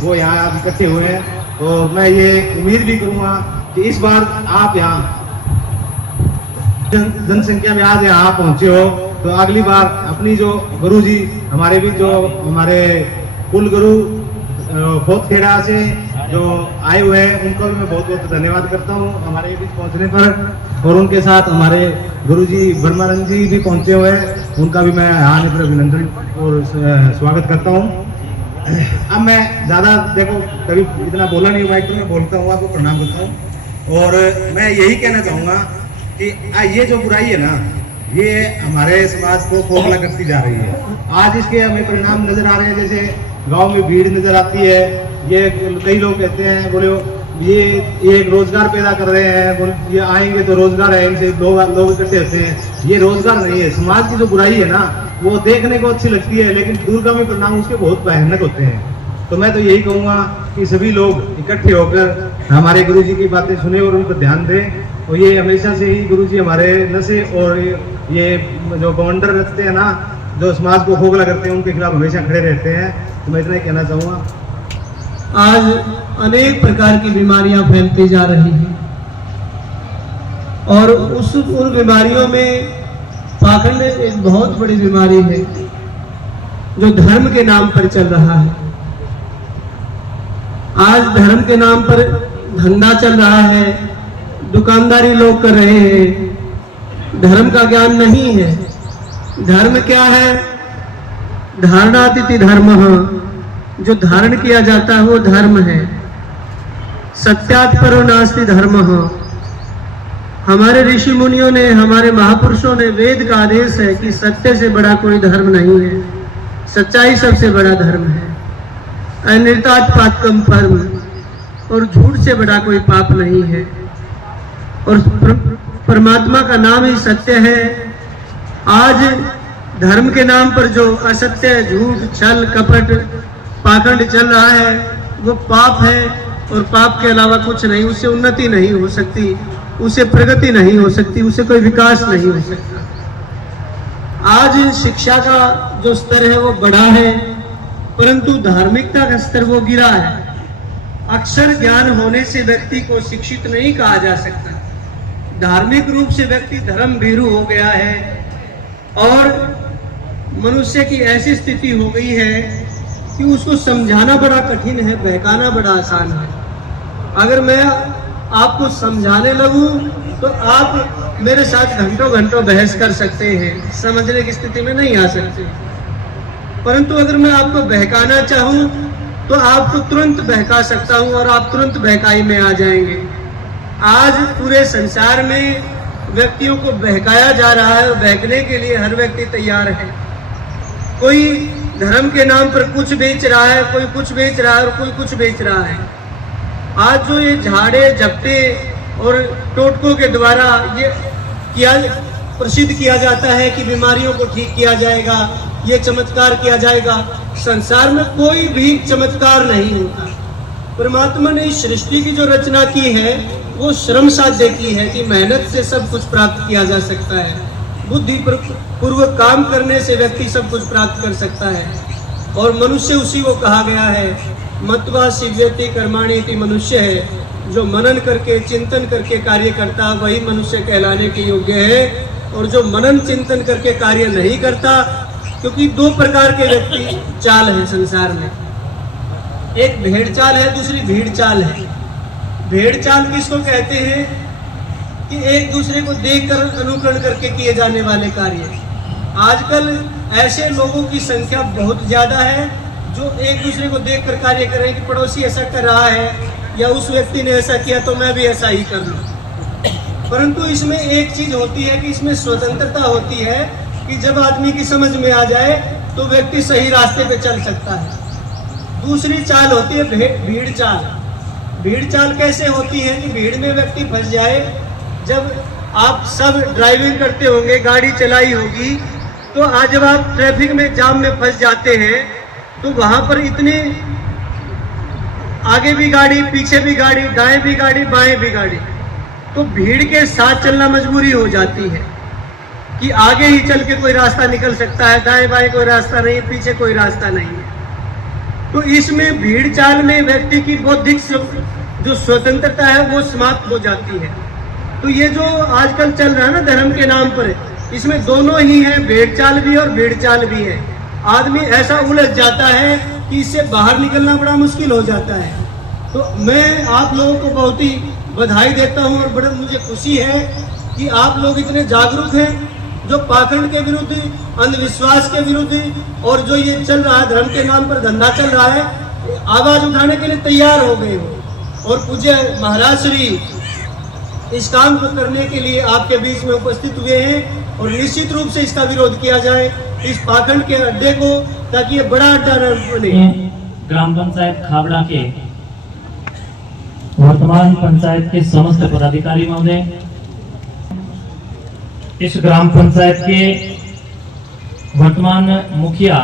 वो यहाँ आप इकट्ठे हुए हैं। तो मैं ये उम्मीद भी करूँगा कि इस बार आप यहाँ जनसंख्या में आज यहाँ पहुँचे हो तो अगली बार अपनी जो गुरु जी हमारे भी जो हमारे कुल गुरु खोतखेड़ा से जो आए हुए हैं उनको भी मैं बहुत बहुत धन्यवाद करता हूँ हमारे बीच पहुँचने पर। और उनके साथ हमारे गुरुजी ब्रह्मानंद जी भी पहुँचे हुए हैं, उनका भी मैं आने पर अभिनंदन और स्वागत करता हूँ। अब मैं ज़्यादा देखो कभी इतना बोला नहीं, माइक में बोलता हूँ, आपको प्रणाम करता हूँ। और मैं यही कहना चाहूँगा कि ये जो बुराई है ना, ये हमारे समाज को खोखला करती जा रही है। आज इसके हमें परिणाम नजर आ रहे हैं, जैसे गांव में भीड़ नजर आती है। ये कई लोग कहते हैं बोले ये एक रोजगार पैदा कर रहे हैं, ये आएंगे तो रोजगार है, इनसे लोग इकट्ठे होते हैं। ये रोजगार नहीं है। समाज की जो बुराई है ना वो देखने को अच्छी लगती है, लेकिन दूरगामी परिणाम उसके बहुत भयानक होते हैं। तो मैं तो यही कहूँगा कि सभी लोग इकट्ठे होकर हमारे गुरु जी की बातें सुने और उन पर ध्यान दें। और ये हमेशा से ही गुरु जी हमारे नशे और ये जो बवंडर रखते हैं ना, जो समाज को खोखला करते हैं, उनके खिलाफ हमेशा खड़े रहते हैं। तो मैं इतना ही कहना चाहूँगा। आज अनेक प्रकार की बीमारियां फैलती जा रही हैं और उन बीमारियों में पाखंड एक बहुत बड़ी बीमारी है जो धर्म के नाम पर चल रहा है। आज धर्म के नाम पर धंधा चल रहा है, दुकानदारी लोग कर रहे हैं, धर्म का ज्ञान नहीं है। धर्म क्या है? धारणातिथि धर्म, जो धारण किया जाता है वो धर्म है। सत्यात् परो नास्ति धर्म। हमारे ऋषि मुनियों ने, हमारे महापुरुषों ने, वेद का आदेश है कि सत्य से बड़ा कोई धर्म नहीं है, सच्चाई सबसे बड़ा धर्म है। अनृतात् पातकम परम, और झूठ से बड़ा कोई पाप नहीं है। और परमात्मा का नाम ही सत्य है। आज धर्म के नाम पर जो असत्य, झूठ, छल, कपट, पाखंड चल रहा है वो पाप है, और पाप के अलावा कुछ नहीं। उससे उन्नति नहीं हो सकती, उससे प्रगति नहीं हो सकती, उससे कोई विकास नहीं हो सकता। आज शिक्षा का जो स्तर है वो बढ़ा है, परंतु धार्मिकता का स्तर वो गिरा है। अक्षर ज्ञान होने से व्यक्ति को शिक्षित नहीं कहा जा सकता। धार्मिक रूप से व्यक्ति धर्म भीरू हो गया है और मनुष्य की ऐसी स्थिति हो गई है कि उसको समझाना बड़ा कठिन है, बहकाना बड़ा आसान है। अगर मैं आपको समझाने लगूं तो आप मेरे साथ घंटों घंटों बहस कर सकते हैं, समझने की स्थिति में नहीं आ सकते। परंतु अगर मैं आपको बहकाना चाहूं तो आपको तुरंत बहका सकता हूं और आप तुरंत बहकाई में आ जाएंगे। आज पूरे संसार में व्यक्तियों को बहकाया जा रहा है और बहकने के लिए हर व्यक्ति तैयार है। कोई धर्म के नाम पर कुछ बेच रहा है, कोई कुछ बेच रहा है और कोई कुछ बेच रहा है। आज जो ये झाड़े झपटे और टोटकों के द्वारा ये प्रसिद्ध किया जाता है कि बीमारियों को ठीक किया जाएगा, ये चमत्कार किया जाएगा, संसार में कोई भी चमत्कार नहीं होता। परमात्मा ने इस सृष्टि की जो रचना की है वो श्रम साध्य की है कि मेहनत से सब कुछ प्राप्त किया जा सकता है। बुद्धि पूर्वक काम करने से व्यक्ति सब कुछ प्राप्त कर सकता है। और मनुष्य उसी को कहा गया है, मत्वा सिव्यति कर्माणि इति मनुष्य है। जो मनन करके चिंतन करके कार्य करता वही मनुष्य कहलाने के योग्य है। और जो मनन चिंतन करके कार्य नहीं करता, क्योंकि दो प्रकार के व्यक्ति चाल है संसार में, एक भेड़ चाल है, दूसरी भीड़ चाल है। भेड़ चाल किसको कहते हैं? कि एक दूसरे को देखकर अनुकरण करके किए जाने वाले कार्य। आजकल ऐसे लोगों की संख्या बहुत ज्यादा है जो एक दूसरे को देखकर कार्य कर रहे हैं कि पड़ोसी ऐसा कर रहा है या उस व्यक्ति ने ऐसा किया तो मैं भी ऐसा ही कर लूं। परंतु इसमें एक चीज होती है कि इसमें स्वतंत्रता होती है कि जब आदमी की समझ में आ जाए तो व्यक्ति सही रास्ते पे चल सकता है। दूसरी चाल होती है भीड़ चाल। भीड़ चाल कैसे होती है कि भीड़ में व्यक्ति फंस जाए। जब आप सब ड्राइविंग करते होंगे, गाड़ी चलाई होगी, तो आज जब आप ट्रैफिक में जाम में फंस जाते हैं तो वहां पर इतनी आगे भी गाड़ी, पीछे भी गाड़ी, दाएं भी गाड़ी, बाएं भी गाड़ी, तो भीड़ के साथ चलना मजबूरी हो जाती है कि आगे ही चल के कोई रास्ता निकल सकता है, दाएं बाएं कोई रास्ता नहीं, पीछे कोई रास्ता नहीं है। तो इसमें भीड़ चाल में व्यक्ति की बौद्धिक जो स्वतंत्रता है वो समाप्त हो जाती है। तो ये जो आजकल चल रहा है ना धर्म के नाम पर, इसमें दोनों ही है, भेड़ चाल भी और भीड़ चाल भी है। आदमी ऐसा उलझ जाता है कि इससे बाहर निकलना बड़ा मुश्किल हो जाता है। तो मैं आप लोगों को बहुत ही बधाई देता हूं और बड़ा मुझे खुशी है कि आप लोग इतने जागरूक हैं, जो पाखंड के विरुद्ध, अंधविश्वास के विरुद्ध और जो ये चल रहा है धर्म के नाम पर धंधा चल रहा है, आवाज उठाने के लिए तैयार हो गए हो। और पूज्य महाराज श्री इस काम को करने के लिए आपके बीच में उपस्थित हुए हैं और निश्चित रूप से इसका विरोध किया जाए, इस पाखंड के अड्डे को, ताकि ये बड़ा अड्डा न बने। ग्राम पंचायत खाबड़ा के वर्तमान पंचायत के समस्त पदाधिकारी महोदय, इस ग्राम पंचायत के वर्तमान मुखिया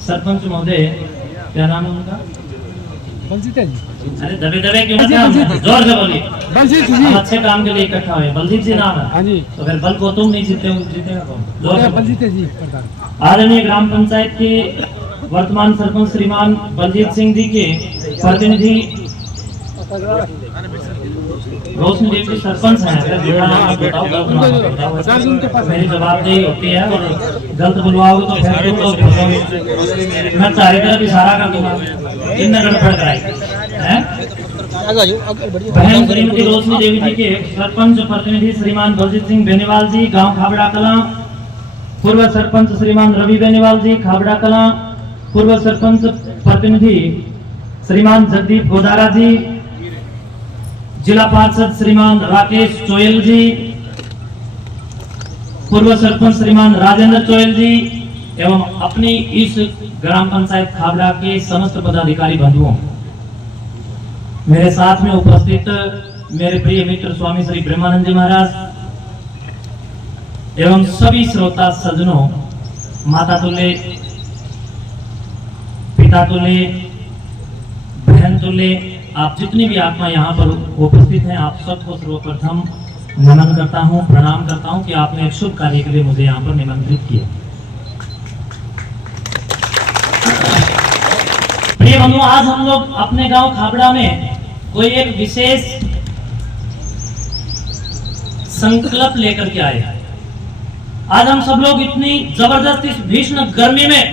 सरपंच महोदय, क्या नाम है उनका? बलजीत है जी। अरे दबे दबे क्यों मत हैं? जोर से बोलिए। बलजीत जी। हम अच्छे काम के लिए इकट्ठा हुए। बलजीत जी नाम है। हाँ जी। तो फिर बल को तुम नहीं जीतेगा कौन? जोर से बलजीत है जी। आदरणीय ग्राम पंचायत के वर्तमान सरपंच श्रीमान बलजीत सिंह जी के प्रतिनिधि रोशनी देवी जी सरपंच हैं। मेरी जवाबदेही होती है और गलत बुलवाओगे तो फिर तो मैं चारे तरफ इशारा कर दूंगा, इन गड़बड़ कराई है। बहन श्रीमती रोशनी देवी जी के सरपंच प्रतिनिधि श्रीमान बलजीत सिंह बेनीवाल जी, गांव खाबड़ा कलां। पूर्व सरपंच श्रीमान रवि बेनीवाल जी, खाबड़ा कलां। पूर्व सरपंच प्रतिनिधि श्रीमान जगदीप गोदारा जी, जिला पार्षद श्रीमान राकेश चोयल जी, पूर्व सरपंच श्रीमान राजेंद्र चोयल जी एवं अपनी इस ग्राम पंचायत खाबड़ा के समस्त पदाधिकारी बंधुओं, मेरे साथ में उपस्थित मेरे प्रिय मित्र स्वामी श्री ब्रह्मानंद जी महाराज एवं सभी श्रोता सज्जनों, माता तुल्य, पिता तुल्य, बहन तुल्य, आप जितनी भी आत्मा यहाँ पर उपस्थित हैं, आप सबको सर्वप्रथम नमन करता हूँ, प्रणाम करता हूँ कि आपने एक शुभ कार्य के लिए मुझे यहाँ पर निमंत्रित किया। प्रिय बंधुओं, आज हम लोग अपने गांव खाबड़ा में कोई एक विशेष संकल्प लेकर के आए। आज हम सब लोग इतनी जबरदस्त इस भीषण गर्मी में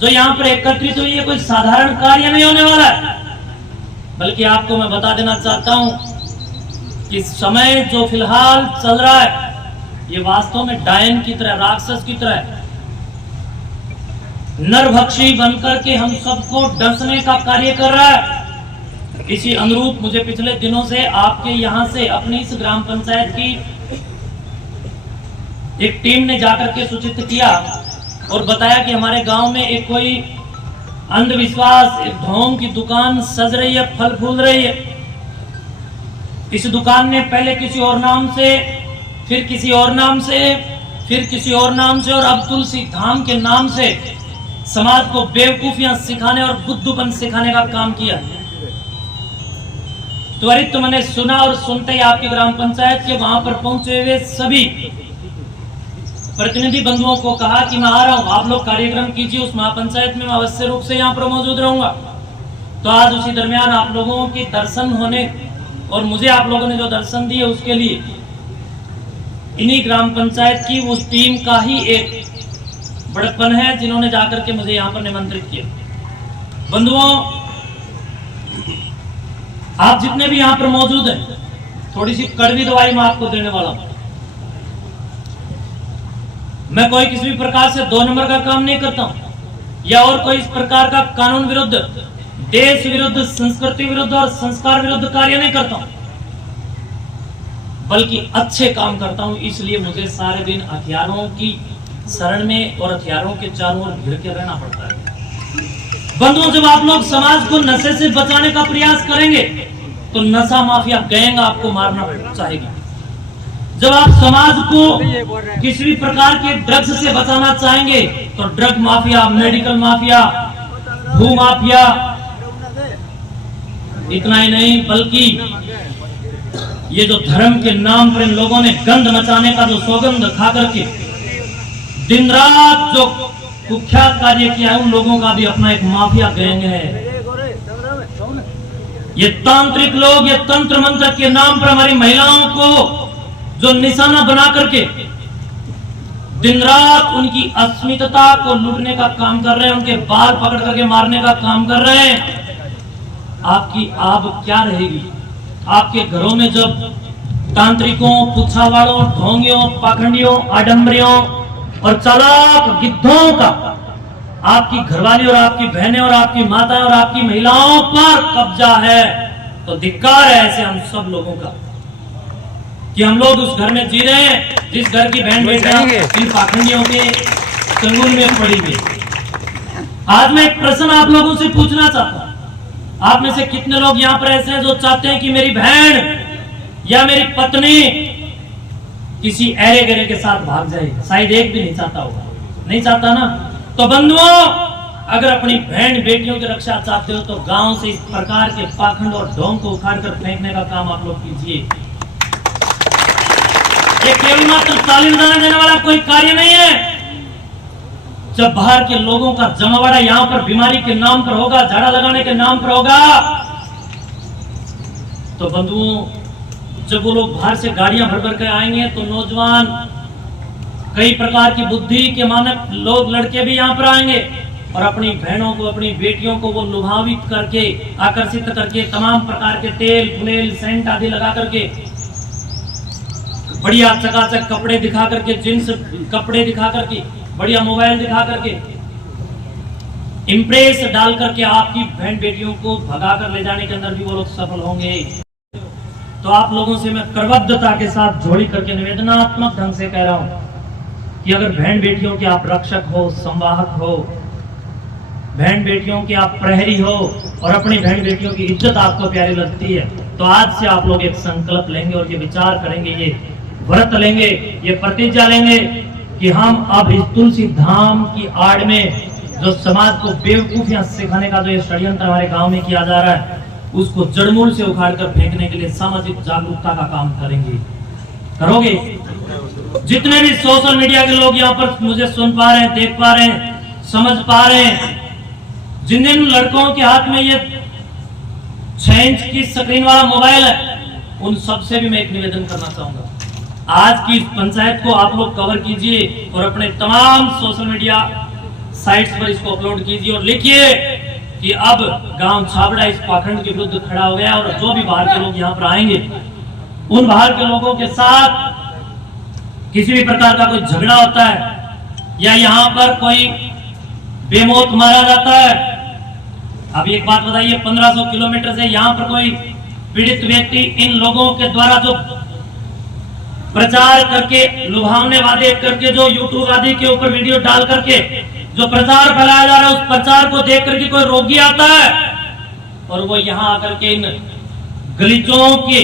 जो यहाँ पर एकत्रित हुई है, कोई साधारण कार्य नहीं होने वाला है। बल्कि आपको मैं बता देना चाहता हूं कि समय जो फिलहाल चल रहा है, ये वास्तव में डायन की तरह, राक्षस की तरह है। नरभक्षी बनकर के हम सबको डसने का कार्य कर रहा है। इसी अनुरूप मुझे पिछले दिनों से आपके यहां से अपनी इस ग्राम पंचायत की एक टीम ने जाकर के सूचित किया और बताया कि हमारे गांव में एक कोई अंधविश्वास, एक ढोंग की दुकान सज रही है, फल फूल रही है। इस दुकान ने पहले किसी और नाम से, फिर किसी और नाम से, फिर किसी और नाम से और अब तुलसी धाम के नाम से समाज को बेवकूफियां सिखाने और बुद्धूपन सिखाने का काम किया। त्वरित तो मैंने सुना और सुनते ही आपकी ग्राम पंचायत के वहां पर पहुंचे हुए सभी प्रतिनिधि बंधुओं को कहा कि मैं आ रहा हूं, आप लोग कार्यक्रम कीजिए, उस महापंचायत में मैं अवश्य रूप से यहाँ पर मौजूद रहूंगा। तो आज उसी दरमियान आप लोगों के दर्शन होने और मुझे आप लोगों ने जो दर्शन दिए उसके लिए इन्हीं ग्राम पंचायत की उस टीम का ही एक बड़प्पन है जिन्होंने जाकर के मुझे यहाँ पर निमंत्रित किया। बंधुओं, आप जितने भी यहाँ पर मौजूद हैं, थोड़ी सी कड़वी दवाई मैं आपको देने वाला हूं। मैं कोई किसी भी प्रकार से 2 नंबर का काम नहीं करता हूं या और कोई इस प्रकार का कानून विरुद्ध, देश विरुद्ध, संस्कृति विरुद्ध और संस्कार विरुद्ध कार्य नहीं करता हूं, बल्कि अच्छे काम करता हूं। इसलिए मुझे सारे दिन हथियारों की शरण में और हथियारों के चारों ओर घिर के रहना पड़ता है। बंधुओं, जब आप लोग समाज को नशे से बचाने का प्रयास करेंगे तो नशा माफिया गैंग आपको मारना चाहेगी। जब आप समाज को किसी भी प्रकार के ड्रग्स से बचाना चाहेंगे तो ड्रग माफिया, मेडिकल माफिया, भू माफिया, इतना ही नहीं बल्कि ये जो धर्म के नाम पर इन लोगों ने गंध मचाने का जो सौगंध खा करके दिन रात जो कुख्यात कार्य किया है उन लोगों का भी अपना एक माफिया गैंग है। ये तांत्रिक लोग ये तंत्र मंत्र के नाम पर हमारी महिलाओं को जो निशाना बना करके दिन रात उनकी अस्मिता को लूटने का काम कर रहे हैं, उनके बाल पकड़ करके मारने का काम कर रहे हैं। आपकी आब क्या रहेगी? आपके घरों में जब तांत्रिकों, पुच्छावाड़ों, ढोंगियों, पाखंडियों, आडंबरियों और चालाक गिद्धों का आपकी घरवाली और आपकी बहनें और आपकी माताएं और आपकी महिलाओं पर कब्जा है, तो धिक्कार है ऐसे हम सब लोगों का कि हम लोग उस घर में जी रहे हैं जिस घर की बहन बेटियां इन पाखंडियों के चंगुल में पड़ी हुई। आज मैं एक प्रश्न आप लोगों से पूछना चाहता हूं, आप में से कितने लोग यहाँ पर ऐसे हैं जो चाहते हैं कि मेरी बहन या मेरी पत्नी किसी ऐरे गहरे के साथ भाग जाए? शायद एक भी नहीं चाहता होगा, नहीं चाहता ना। तो बंधुओं, अगर अपनी बहन बेटियों की रक्षा चाहते हो तो गांव से इस प्रकार के पाखंड और ढोंग को उखाड़ कर फेंकने का काम आप लोग कीजिए। ये केवल मात्र ताली बजाने देने वाला कोई कार्य नहीं है। जब बाहर के लोगों का जमावड़ा यहाँ पर बीमारी के नाम पर होगा, झाड़ा लगाने के नाम पर होगा, तो बंधुओं जब वो लोग बाहर से गाड़ियां भर भर के आएंगे तो नौजवान कई प्रकार की बुद्धि के मानक लोग लड़के भी यहाँ पर आएंगे और अपनी बहनों को, अपनी बेटियों को वो लुभावित करके, आकर्षित करके, तमाम प्रकार के तेल, फुलेल, सेंट आदि लगा करके, बढ़िया चकाचक कपड़े दिखा करके, जींस कपड़े दिखा करके, बढ़िया मोबाइल दिखा करके, इम्प्रेस डाल करके आपकी बहन बेटियों को भगा कर ले जाने के अंदर भी वो लोग सफल होंगे। तो आप लोगों से मैं करबद्धता के साथ जोड़ी करके निवेदनात्मक ढंग से कह रहा हूं कि अगर बहन बेटियों के आप रक्षक हो, संवाहक हो, बहन बेटियों के आप प्रहरी हो और अपनी बहन बेटियों की इज्जत आपको प्यारी लगती है, तो आज से आप लोग एक संकल्प लेंगे और ये विचार करेंगे, ये व्रत लेंगे, ये प्रतिज्ञा लेंगे कि हम अब इस तुलसी धाम की आड़ में जो समाज को बेवकूफियां सिखाने का जो ये षड्यंत्र हमारे गांव में किया जा रहा है, उसको जड़मूल से उखाड़ कर फेंकने के लिए सामाजिक जागरूकता का काम करेंगे। करोगे? जितने भी सोशल मीडिया के लोग यहाँ पर मुझे सुन पा रहे हैं, देख पा रहे हैं, समझ पा रहे हैं, जिन जिन लड़कों के हाथ में ये 6 इंच की स्क्रीन वाला मोबाइल है, उन सबसे भी मैं एक निवेदन करना चाहूंगा, आज की इस पंचायत को आप लोग कवर कीजिए और अपने तमाम सोशल मीडिया साइट्स पर इसको अपलोड कीजिए और लिखिए कि अब गांव छाबड़ा इस पाखंड के विरुद्ध खड़ा हो गया और जो भी बाहर के लोग यहाँ पर आएंगे उन बाहर के लोगों के साथ किसी भी प्रकार का कोई झगड़ा होता है या यहाँ पर कोई बेमौत मारा जाता है। अब एक बात बताइए, 1500 किलोमीटर से यहाँ पर कोई पीड़ित व्यक्ति इन लोगों के द्वारा जो प्रचार करके, लुभावने वादे करके, जो यूट्यूब आदि के ऊपर वीडियो डाल करके जो प्रचार फैलाया जा रहा है, उस प्रचार को देख करके कोई रोगी आता है और वो यहाँ आकर के इन गलीचों के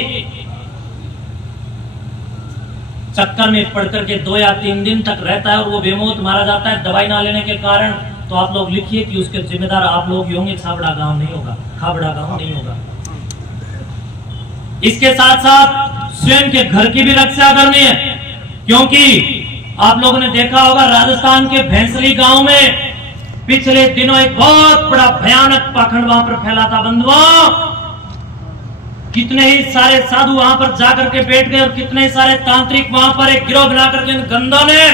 चक्कर में पड़ करके 2 या 3 दिन तक रहता है और वो बेमौत मारा जाता है दवाई ना लेने के कारण। तो आप लोग लिखिए कि उसके जिम्मेदार आप लोग ही होंगे, छाबड़ा गांव नहीं होगा, खाबड़ा गांव नहीं होगा। इसके साथ साथ स्वयं के घर की भी रक्षा करनी है, क्योंकि आप लोगों ने देखा होगा राजस्थान के भैंसली गांव में पिछले दिनों एक बहुत बड़ा भयानक पाखंड वहां पर फैला था। बंधुओं, कितने ही सारे साधु वहां पर जाकर के बैठ गए और कितने ही सारे तांत्रिक वहां पर एक गिरोह बनाकर के इन गंदों ने,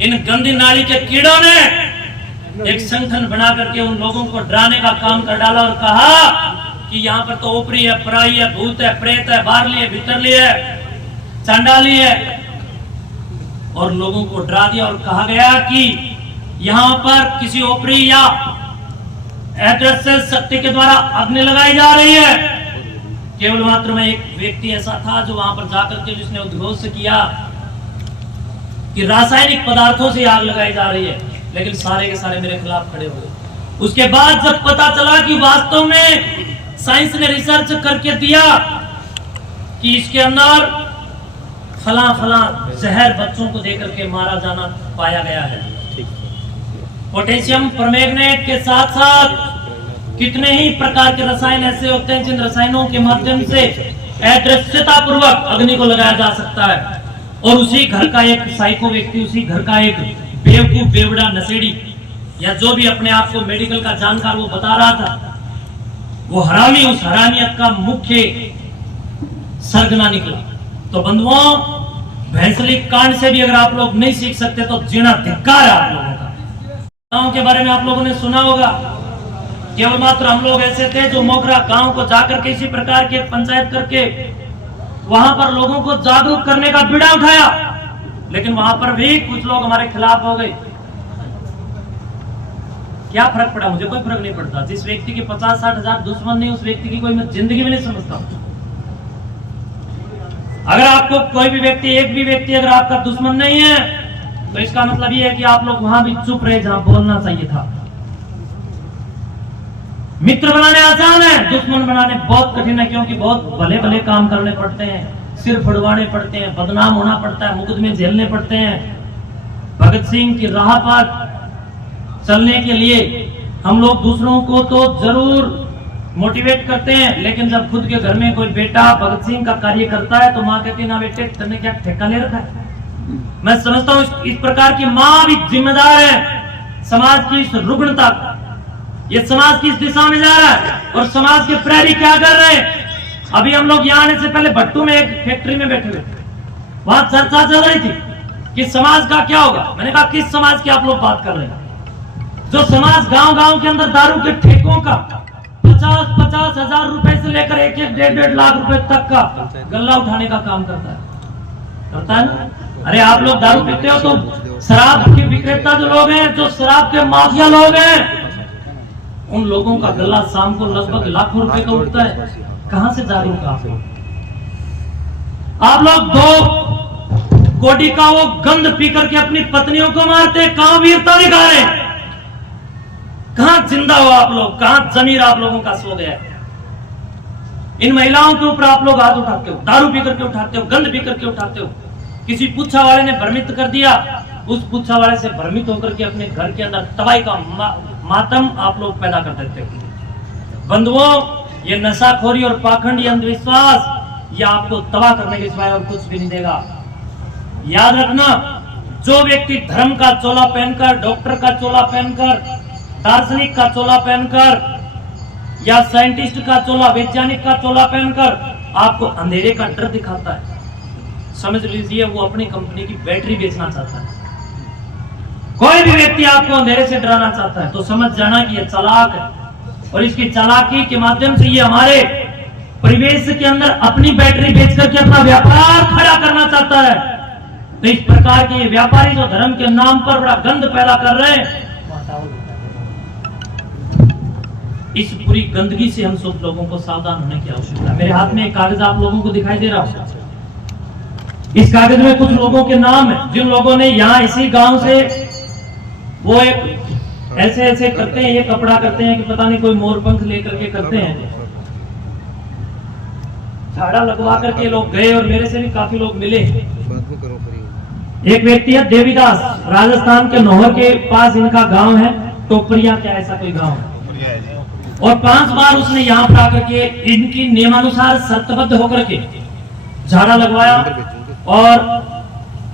इन गंदी नाली के कीड़ों ने एक संगठन बना करके उन लोगों को डराने का काम कर डाला और कहा कि यहाँ पर तो ऊपरी है, पराई है, भूत है, प्रेत है, बाहरली है, भीतरली है, चांडाली है, और लोगों को डरा दिया और कहा गया कि यहाँ पर किसी ऊपरी या अदृश्य शक्ति के द्वारा अग्नि लगाई जा रही है। केवल मात्र में एक व्यक्ति ऐसा था जो वहां पर जाकर के जिसने उद्घोष किया कि रासायनिक पदार्थों से आग लगाई जा रही है, लेकिन सारे के सारे मेरे खिलाफ खड़े हो गए। उसके बाद जब पता चला कि वास्तव में साइंस ने रिसर्च करके दिया कि इसके अंदर फला फला जहर बच्चों को देकर के मारा जाना पाया गया है, पोटेशियम परमैंगनेट के साथ साथ कितने ही प्रकार के रसायन ऐसे होते हैं जिन रसायनों के माध्यम से अदृश्यता पूर्वक अग्नि को लगाया जा सकता है। और उसी घर का एक साइको व्यक्ति, उसी घर का एक बेवकूफ बेवड़ा नशेड़ी या जो भी अपने आप को मेडिकल का जानकार वो बता रहा था, वो हरामी उस हरामियत का मुख्य सरगना निकला। तो बंधुओं, भैंसली कांड से भी अगर आप लोग नहीं सीख सकते तो जीना धिक्कार है आप लोगों का। गांव के बारे में आप लोगों ने सुना होगा, केवल मात्र हम लोग ऐसे थे जो मोगरा गांव को जाकर के इसी प्रकार की पंचायत करके वहां पर लोगों को जागरूक करने का बीड़ा उठाया, लेकिन वहां पर भी कुछ लोग हमारे खिलाफ हो गए। क्या फर्क पड़ा? मुझे कोई फर्क नहीं पड़ता। जिस व्यक्ति के 50-60 हजार दुश्मन नहीं, उस व्यक्ति की कोई मैं जिंदगी में नहीं समझता। अगर आपको कोई भी व्यक्ति, एक भी व्यक्ति अगर आपका दुश्मन नहीं है, तो इसका मतलब ये है कि आप लोग वहां भी चुप रहे जहां बोलना चाहिए था। मित्र बनाने आसान है, दुश्मन बनाने बहुत कठिन है, क्योंकि बहुत भले भले काम करने पड़ते हैं, सिर फुड़वाने पड़ते हैं, बदनाम होना पड़ता है, मुकदमे झेलने पड़ते हैं। भगत सिंह की राह पर चलने के लिए हम लोग दूसरों को तो जरूर मोटिवेट करते हैं, लेकिन जब खुद के घर में कोई बेटा भगत सिंह का कार्य करता है तो माँ कहती ना बेटे तुमने क्या ठेका ले रखा है। मैं समझता हूँ इस प्रकार की माँ भी जिम्मेदार है समाज की इस रुग्णता। ये समाज की इस दिशा में जा रहा है और समाज के प्रहरी क्या कर रहे हैं। अभी हम लोग यहाँ आने से पहले भट्टू में एक फैक्ट्री में बैठे हुए, वहां चर्चा चल रही थी कि समाज का क्या होगा। मैंने कहा किस समाज की आप लोग बात कर रहे हैं? जो समाज गांव गांव के अंदर दारू के ठेकों का 50-50 हजार रुपए से लेकर 1-1-1.5 लाख रुपए तक का गल्ला उठाने का काम करता है ना। अरे आप लोग दारू पीते हो तो शराब के विक्रेता जो लोग हैं, जो शराब के माफिया लोग हैं, उन लोगों का गल्ला शाम को लगभग लाखों रुपए का उठता है। कहां से जागरूक आप लोग 2 कोटी का वो गंध पी करके अपनी पत्नियों को मारते, कहां वीरता दिखा रहे? कहां जिंदा हो आप लोग? कहां जमीर आप लोगों का सो गया? इन महिलाओं के ऊपर आप लोग हाथ उठाते हो, दारू पी करके उठाते हो, गंध पी करके उठाते हो। किसी पुच्छा वाले ने भ्रमित कर दिया, उस पुच्छा वाले से भ्रमित होकर के अपने घर के अंदर तबाही का मातम आप लोग पैदा कर देते हो। बंधुओं, ये नशाखोरी और पाखंडी अंधविश्वास ये आपको तबाह करने के सिवाय और कुछ भी नहीं देगा। याद रखना, जो व्यक्ति धर्म का चोला पहनकर, डॉक्टर का चोला पहनकर, दार्शनिक का चोला पहनकर या साइंटिस्ट का चोला, वैज्ञानिक का चोला पहनकर आपको अंधेरे का डर दिखाता है, समझ लीजिए वो अपनी कंपनी की बैटरी बेचना चाहता है। कोई भी व्यक्ति आपको अंधेरे से डराना चाहता है तो समझ जाना कि ये चालाक है, और इसकी चालाकी के माध्यम से ये हमारे परिवेश के अंदर अपनी बैटरी बेच करके अपना व्यापार खड़ा करना चाहता है। तो इस प्रकार के ये व्यापारी जो धर्म के नाम पर बड़ा गंद पैदा कर रहे हैं, इस पूरी गंदगी से हम सब लोगों को सावधान होने की आवश्यकता है। मेरे हाथ में एक कागज आप लोगों को दिखाई दे रहा है। इस कागज में कुछ लोगों के नाम है, जिन लोगों ने यहाँ इसी गांव से वो एक ऐसे करते हैं, ये कपड़ा करते हैं कि पता नहीं कोई मोर पंख लेकर के करते हैं, झाड़ा लगवा करके लोग गए और मेरे से भी काफी लोग मिले। एक व्यक्ति है देवीदास, राजस्थान के नौहर के पास इनका गांव है, टोपरिया क्या ऐसा कोई गांव है, और 5 बार उसने यहाँ पर आकर के इनकी नियमानुसार शर्तबद्ध होकर के झाड़ा लगवाया और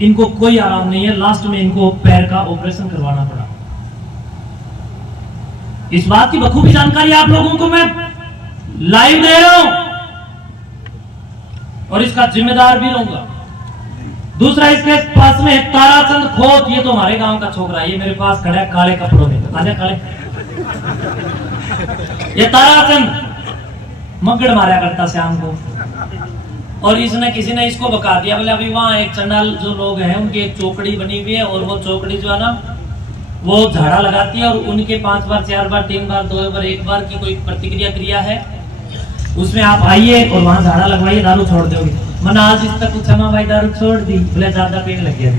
इनको कोई आराम नहीं है। लास्ट में इनको पैर का ऑपरेशन करवाना पड़ा। इस बात की बखूबी जानकारी आप लोगों को मैं लाइव दे रहा हूं और इसका जिम्मेदार भी रहूंगा। दूसरा, इसके पास में ताराचंद खोत, ये तो हमारे गांव का छोकरा है, ये मेरे पास खड़ा है काले कपड़ों में, आजा काले। ये ताराचंद मगड़ मारा करता शाम को, और इसने किसी ने इसको बका दिया, बोले अभी वहां एक चंडाल जो लोग हैं उनकी एक चौकड़ी बनी हुई है, और वो चौकड़ी जो है ना वो झाड़ा लगाती है, और उनके 5 बार 4 बार 3 बार 2 बार 1 बार की कोई प्रतिक्रिया क्रिया है, उसमें आप आइए और वहां झाड़ा लगवाइए, दारू छोड़ दोगे। मैंने आज इस तक पूछा, भाई दारू छोड़ दी? बोले ज्यादा पेड़ लग गया।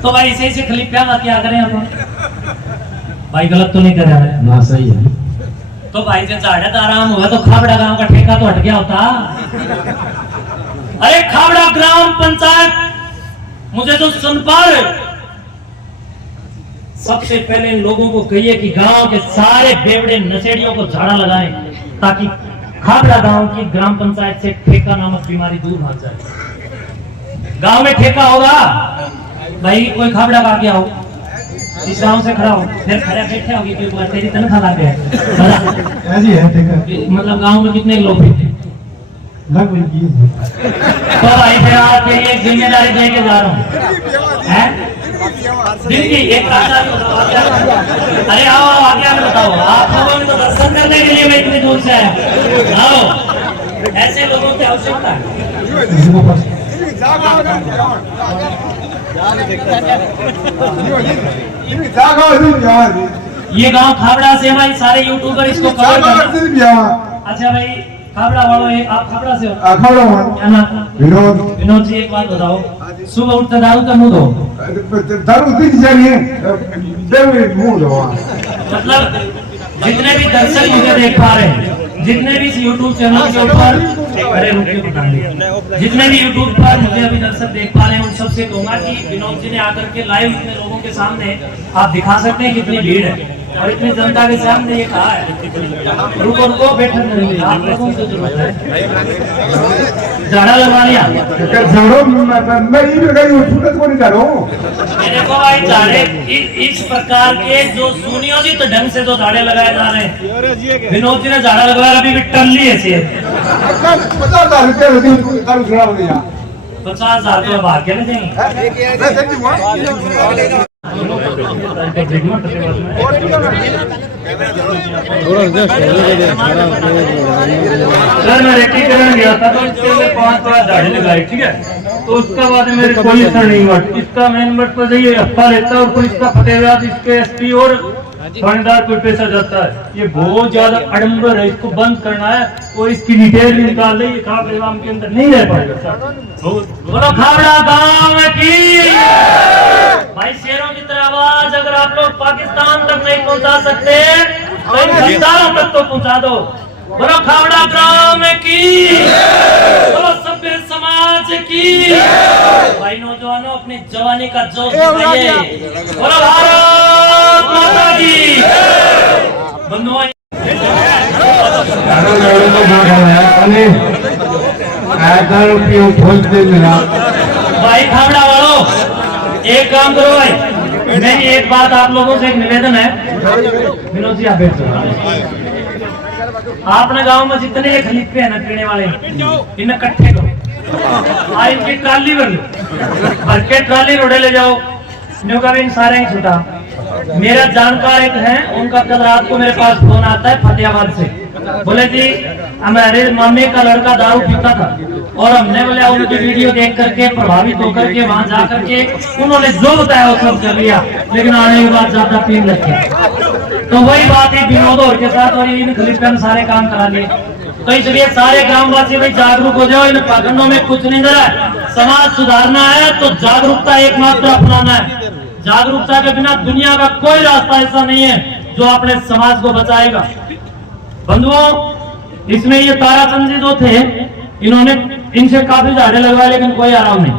तो भाई इसे खलीफा मत क्या करें हम भाई, गलत तो नहीं कर रहा है ना? सही है। तो भाई जब झाड़ा तो आराम हुआ तो खाबड़ा गांव का ठेका तो हट गया होता। अरे खाबड़ा ग्राम पंचायत मुझे तो सुन पा रहे, सबसे पहले इन लोगों को कहिए कि गांव के सारे बेवड़े नशेड़ियों को झाड़ा लगाएं, ताकि खाबड़ा गांव की ग्राम पंचायत से ठेका नामक बीमारी दूर भाग जाए। गांव में ठेका होगा भाई कोई खाबड़ा खा गया हो, इस गांव से खड़ा हो, फिर खड़े बैठे होगी क्योंकि तेरी तनख्वाह ला गया ऐसी है ठीक है। मतलब गांव में कितने लोग बैठे? तो भाई फिर आपके लिए जिम्मेदारी दे के जा रहा हूँ, हैं? दिन की एक राजा अरे आओ आओ आगे आगे बताओ, आप लोगों ने तो दर्शन करने के लिए मैं इतनी दूर से आया। आओ, ऐसे लोगों की आवश्यकता है। ये गांव खाबड़ा से भाई, सारे यूट्यूबर इसको कवर करना। अच्छा भाई खाबड़ा वालों, आप खाबड़ा से हो? क्या नाम? विनोद जी, एक बात बताओ, सुबह उठते दारू का मुंह धो, मतलब जितने भी दर्शक मुझे देख पा रहे हैं, जितने भी इस YouTube चैनल के ऊपर, अरे रुकिए बता दें, जितने भी YouTube पर मुझे अभी दर्शक देख पा रहे हैं, उन सबसे कहूंगा कि विनोद जी ने आकर के लाइव इतने लोगों के सामने आप दिखा सकते हैं कितनी भीड़ है और इतनी जनता के सामने ये कहा है रुको रुको बैठक करेंगे, आप लोगों को जरूरत है झाड़ा लगवा लिया। देखो भाई झाड़े इस प्रकार के जो सुनियोजित ढंग से जो झाड़े लगाए जा रहे हैं, विनोद जी ने झाड़ा लगवाया, अभी भी टल्ली ऐसी है। 50,000 तो भाग्य में देंगे। सर मैं रेक्टिकरण गया था तो इसके लिए 5 झाड़ी लगाई, ठीक है, तो उसका बाद मेरे कोई असर नहीं हुआ। इसका मेन बट पर ये हफ्ता लेता है और फिर इसका फतेहबाद इसके एसपी और थानेदार कोई पैसा जाता है। ये बहुत ज्यादा आडम्बर है, इसको बंद करना है और इसकी डिटेल भी निकाल ले, ये खाबड़ा गांव के अंदर नहीं रह पाएगा। बोलो खाबड़ा गांव की भाई, शेरों की तरह आवाज अगर आप लोग पाकिस्तान तक नहीं पहुंचा सकते तो हिंदुस्तान तक तो पहुंचा दो। बोलो खाबड़ा ग्राम की, बोलो सभ्य समाज की। भाई नौजवानों अपनी जवानी का जोश दिखाइए। बोलो भारत माता की। बंधुओं भाई खाबड़ा वालों एक काम करो भाई, मेरी एक बात आप लोगों से एक निवेदन है। विनोद जी आप बैठ जाओ। आपने गांव में जितने खलीफे हैं ना पीने वाले, इन्हें इकट्ठे करो, आज इनकी ट्राली भर लो, भर के ट्राली रोडे ले जाओ, न्यू का भी इन सारे ही छूटा। मेरा जानकार एक है, उनका कल रात को मेरे पास फोन आता है फतेहाबाद से, बोले जी हमारे मामे का लड़का दारू पीता था और हमने बोले उनकी वीडियो देख करके प्रभावित होकर के वहां जा करके उन्होंने जो बताया वो सब कर लिया, लेकिन आने के बाद ज्यादा पीने लगे। तो वही बात है विनोद और के साथ, और इन खलीफे में सारे काम करा लिए। तो इसलिए सारे ग्रामवासी भाई जागरूक हो जाओ, इन पाखंडों में कुछ नहीं करा। समाज सुधारना है तो जागरूकता एकमात्र अपनाना है। जागरूकता के बिना दुनिया का कोई रास्ता ऐसा नहीं है जो अपने समाज को बचाएगा। बंधुओं इसमें ये ताराचंद जी जो थे, इन्होंने इनसे काफी झाड़े लगवाए लेकिन कोई आराम नहीं।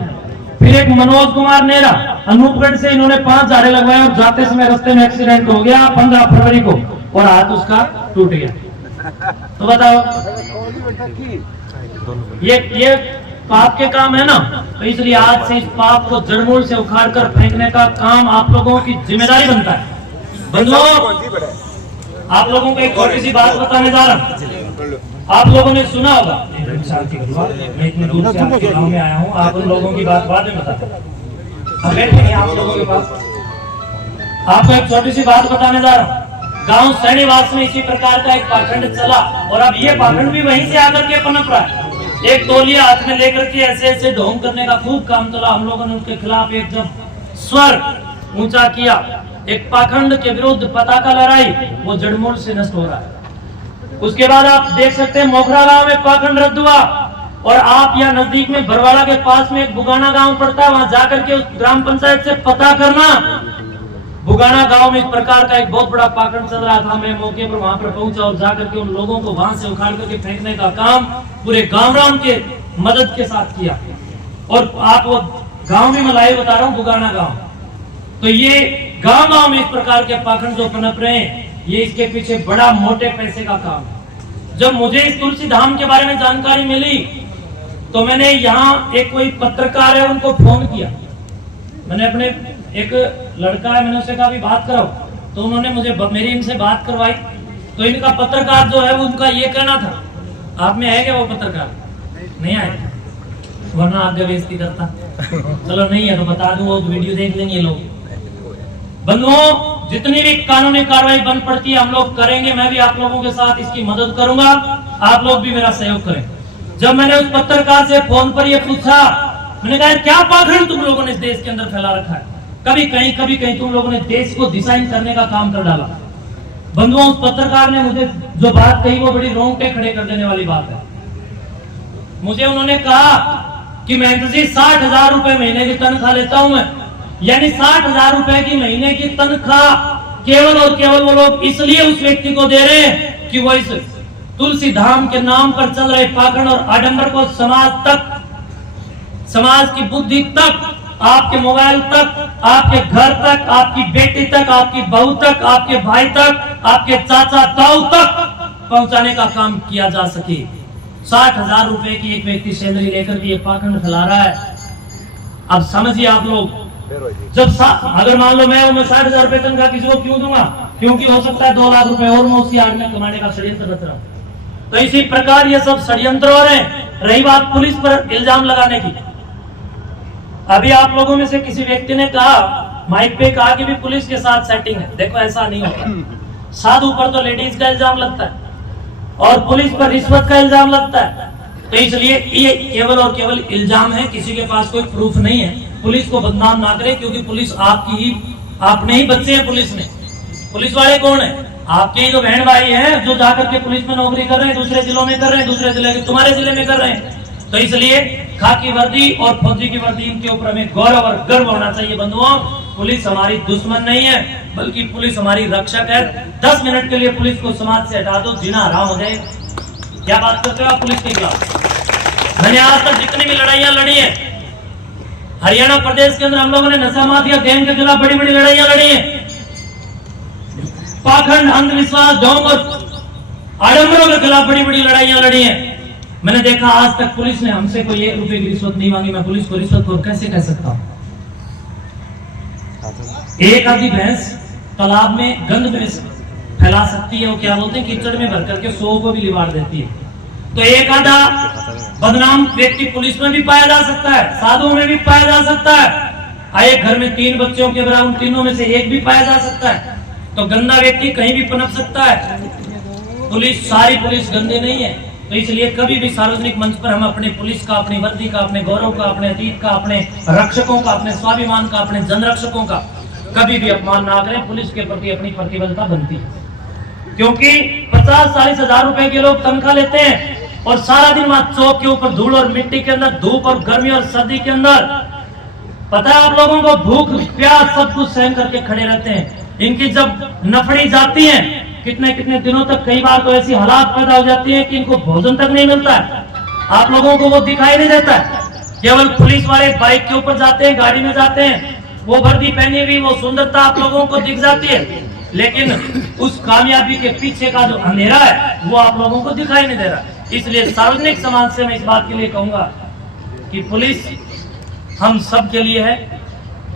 फिर एक मनोज कुमार नेहरा अनूपगढ़ से, इन्होंने 5 झाड़े लगवाए और जाते समय रास्ते में एक्सीडेंट हो गया 15 फरवरी को और हाथ उसका टूट गया। तो बताओ ये पाप के काम है ना, तो इसलिए आज से इस पाप को जड़मूल से उखाड़ कर फेंकने का काम आप लोगों की जिम्मेदारी बनता है। बंधुओं आप लोगों को एक छोटी सी बात बताने जा रहा हूँ। आप लोगों ने सुना होगा, मैं इतनी दूर से आपके गांव में आया हूँ, आप उन लोगों की बात बाद में बताता हूँ। बैठे आप लोगों के पास, आपको एक छोटी सी बात बताने जा रहा हूँ। गांव सैनीवास में इसी प्रकार का एक पाखंड चला और अब ये पाखंड भी वहीं से आकर के पनप रहा है। एक तौलिया हाथ में लेकर के ऐसे ऐसे ढोंग करने का खूब काम चला। हम लोगों ने उनके खिलाफ एक जब स्वर ऊंचा किया, एक पाखंड के विरुद्ध पताका लहराई, वो जड़मूल से नष्ट हो रहा है। उसके बाद आप देख सकते हैं मोखरा गांव में पाखंड रद्द हुआ और आप यहाँ नजदीक में भरवाड़ा के पास में एक बुगाना गांव पड़ता है, वहां जाकर के उस ग्राम पंचायत से पता करना। बुगाना गांव में इस प्रकार का एक बहुत बड़ा पाखंड चल रहा था। मैं मौके पर वहां पर पहुंचा और जाकर के उन लोगों को वहां से उखाड़ करके फेंकने का काम पूरे गांव राम के मदद के साथ किया। और आप वो गांव में मैं लाइव बता रहा हूँ, बुगाना गांव। तो ये गांव में इस प्रकार के पाखंड जो पनप रहे हैं, ये इसके पीछे बड़ा मोटे पैसे का काम है। जब मुझे इस तुलसी धाम के बारे में जानकारी मिली तो मैंने यहाँ एक कोई पत्रकार है उनको फोन किया मैंने अपने एक लड़का है, मैंने उससे कहा भी बात करो, तो उन्होंने मुझे मेरी इनसे बात करवाई। तो इनका पत्रकार जो है उनका ये कहना था, आप में है क्या वो पत्रकार? नहीं आए, वरना आगे बेइज्जती करता। चलो नहीं है तो बता दूं, वो वीडियो देख लेंगे लोग। बंधुओं, जितनी भी कानूनी कार्रवाई बन पड़ती है हम लोग करेंगे। मैं भी आप लोगों के साथ इसकी मदद करूंगा, आप लोग भी मेरा सहयोग करें। जब मैंने उस पत्रकार से फोन पर ये पूछा, मैंने कहा क्या पाखंड तुम लोगों ने इस देश के अंदर फैला रखा है, कभी कहीं तुम लोगों ने देश को डिजाइन करने का काम कर डाला। बंधुओं, उस पत्रकार ने मुझे जो बात कही वो बड़ी रोंगटे खड़े कर देने वाली बात है। मुझे उन्होंने कहा कि महेंद्र जी 60,000 रुपए महीने की तनख्वाह लेता हूं मैं, यानी 60,000 रुपए की महीने की तनख्वाह केवल और केवल वो लोग इसलिए उस व्यक्ति को दे रहे हैं कि वो इस तुलसी धाम के नाम पर चल रहे पाखंड और आडंबर को समाज तक, समाज की बुद्धि तक, आपके मोबाइल तक, आपके घर तक, आपकी बेटी तक, आपकी बहू तक, आपके भाई तक, आपके चाचा ताऊ तक पहुंचाने का काम किया जा सके। 60,000 रुपए की एक व्यक्ति सैलरी लेकर के ये पाखंड फैला रहा है। अब समझिए आप लोग, जब अगर मान लो मैं 60,000 रुपए तनख्वाह किसी को क्यों दूंगा? क्योंकि हो सकता है 2 लाख रुपए और मैं उसी आदमी कमाने का षड्यंत्र रच रहा हूं। तो इसी प्रकार ये सब षड्यंत्र हो रहे हैं। रही बात पुलिस पर इल्जाम लगाने की, अभी आप लोगों में से किसी व्यक्ति ने कहा, माइक पे कहा कि भी पुलिस के साथ सेटिंग है। देखो ऐसा नहीं होता। साधु पर तो लेडीज का इल्जाम लगता है और पुलिस पर रिश्वत का इल्जाम लगता है। तो इसलिए ये केवल और केवल इल्जाम है, किसी के पास कोई प्रूफ नहीं है। पुलिस को बदनाम ना करें, क्योंकि पुलिस आपकी ही, आपने ही बच्चे हैं पुलिस में। पुलिस वाले कौन है? आपके ही तो बहन भाई हैं जो जाकर के पुलिस में नौकरी कर रहे हैं, दूसरे जिलों में कर रहे हैं, दूसरे जिले के तुम्हारे जिले में कर रहे हैं। तो इसलिए खाकी वर्दी और फौजी की वर्दी, इनके ऊपर हमें गौरव और गर्व होना चाहिए। बंधुओं, पुलिस हमारी दुश्मन नहीं है, बल्कि पुलिस हमारी रक्षक है। 10 मिनट के लिए पुलिस को समाज से हटा दो, जीना हराम हो जाए। क्या बात करते हो आप पुलिस के खिलाफ? मैंने आज तक जितनी भी लड़ाइयां लड़ी है, हरियाणा प्रदेश के अंदर हम लोगों ने नशा माफिया गैंग के खिलाफ बड़ी बड़ी लड़ाइयां लड़ी है। पाखंड, अंधविश्वास, ढोंग और आडंबरों के खिलाफ बड़ी बड़ी लड़ाइयां लड़ी हैं। मैंने देखा आज तक पुलिस ने हमसे कोई 1 रुपए की रिश्वत नहीं मांगी। मैं पुलिस को रिश्वतखोर कैसे कह सकता हूं? एक आधी भैंस तालाब में गंद में फैला सकती है, वो क्या बोलते हैं, कीचड़ में भर करके 100 को भी लिवाड़ देती है। तो एक आधा बदनाम व्यक्ति पुलिस में भी पाया जा सकता है, साधुओं में भी पाया जा सकता है। एक घर में 3 बच्चों के बराबर उन तीनों में से एक भी पाया जा सकता है। तो गंदा व्यक्ति कहीं भी पनप सकता है। पुलिस, सारी पुलिस गंदे नहीं है। तो इसलिए कभी भी सार्वजनिक मंच पर हम अपने पुलिस का, अपनी वर्दी का, अपने गौरव का, अपने अतीत का, अपने रक्षकों का, अपने स्वाभिमान का, अपने जनरक्षकों का कभी भी अपमान ना करें। पुलिस के प्रति अपनी प्रतिबद्धता बनती है, क्योंकि 50-40 हजार रुपए के लोग तनख्वाह लेते हैं और सारा दिन वहां चौक के ऊपर धूल और मिट्टी के अंदर, धूप और गर्मी और सर्दी के अंदर, पता है आप लोगों को, भूख प्यास सब कुछ सहन करके खड़े रहते हैं। इनकी जब नफड़ी जाती है, कितने कितने दिनों तक, कई बार तो ऐसी हालात पैदा हो जाती है कि इनको भोजन तक नहीं मिलता है। आप लोगों को वो दिखाई नहीं देता है। केवल पुलिस वाले बाइक के ऊपर जाते हैं, गाड़ी में जाते हैं, वो वर्दी पहनी हुई, वो सुंदरता आप लोगों को दिख जाती है, लेकिन उस कामयाबी के पीछे का जो अंधेरा है वो आप लोगों को दिखाई नहीं दे रहा। इसलिए सार्वजनिक समाज से मैं इस बात के लिए कहूंगा कि पुलिस हम सब के लिए है।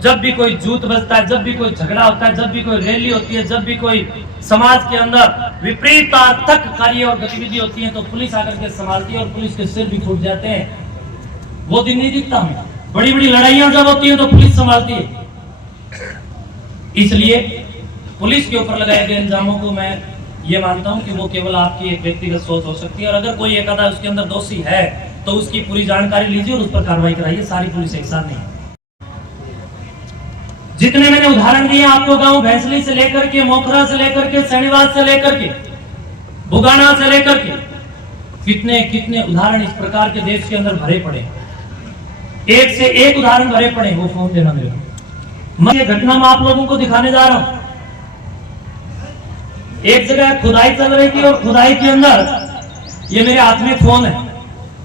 जब भी कोई जूत बजता है, जब भी कोई झगड़ा होता है, जब भी कोई रैली होती है, जब भी कोई समाज के अंदर विपरीतार्थक कार्य और गतिविधि होती है, तो पुलिस आकर के संभालती है और पुलिस के सिर भी फूट जाते हैं। वो दिन नहीं दिखता हमें। बड़ी बड़ी लड़ाइयां जब होती है तो पुलिस संभालती है। इसलिए पुलिस के ऊपर लगाए गए इल्जामों को मैं ये मानता हूं कि वो केवल आपकी एक व्यक्तिगत सोच हो सकती है, और अगर कोई एक आधा उसके अंदर दोषी है तो उसकी पूरी जानकारी लीजिए और उस पर कार्रवाई कराइए। सारी पुलिस एक साथ नहीं। जितने मैंने उदाहरण दिए आपको, गांव भैंसली से लेकर के, मोखरा से लेकर के, सैनीवास से लेकर के, बुगाना से लेकर के, कितने कितने उदाहरण इस प्रकार के देश के अंदर भरे पड़े। एक से एक उदाहरण भरे पड़े। वो फोन देना मेरे को, मैं ये घटना में आप लोगों को दिखाने जा रहा हूं। एक जगह खुदाई चल रही थी और खुदाई के अंदर, ये मेरे हाथ में फोन है,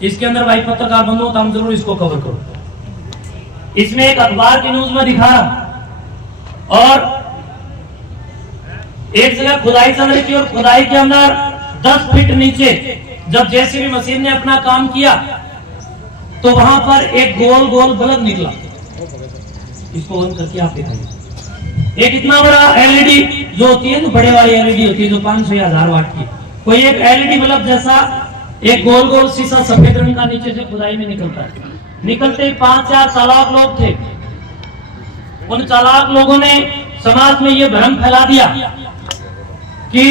इसके अंदर भाई पत्रकार बंधु तो हम जरूर इसको कवर करो। इसमें एक अखबार की न्यूज में दिखा रहा, और एक जगह खुदाई चल रही थी और खुदाई के अंदर 10 फीट नीचे जब जेसीबी मशीन ने अपना काम किया तो वहां पर एक गोल गोल बल्ब निकला। इसको ऑन करके आप दिखाइए। एक इतना बड़ा एलईडी जो होती है ना, बड़े वाली एलईडी होती है जो 500 या 1000 वाट की, कोई एक एलईडी बल्ब जैसा एक गोल गोल शीशा सफेद रंग का नीचे से खुदाई में निकलता है। निकलते 5-4 चालाक लोग थे। उन चालाक लोगों ने समाज में ये भ्रम फैला दिया कि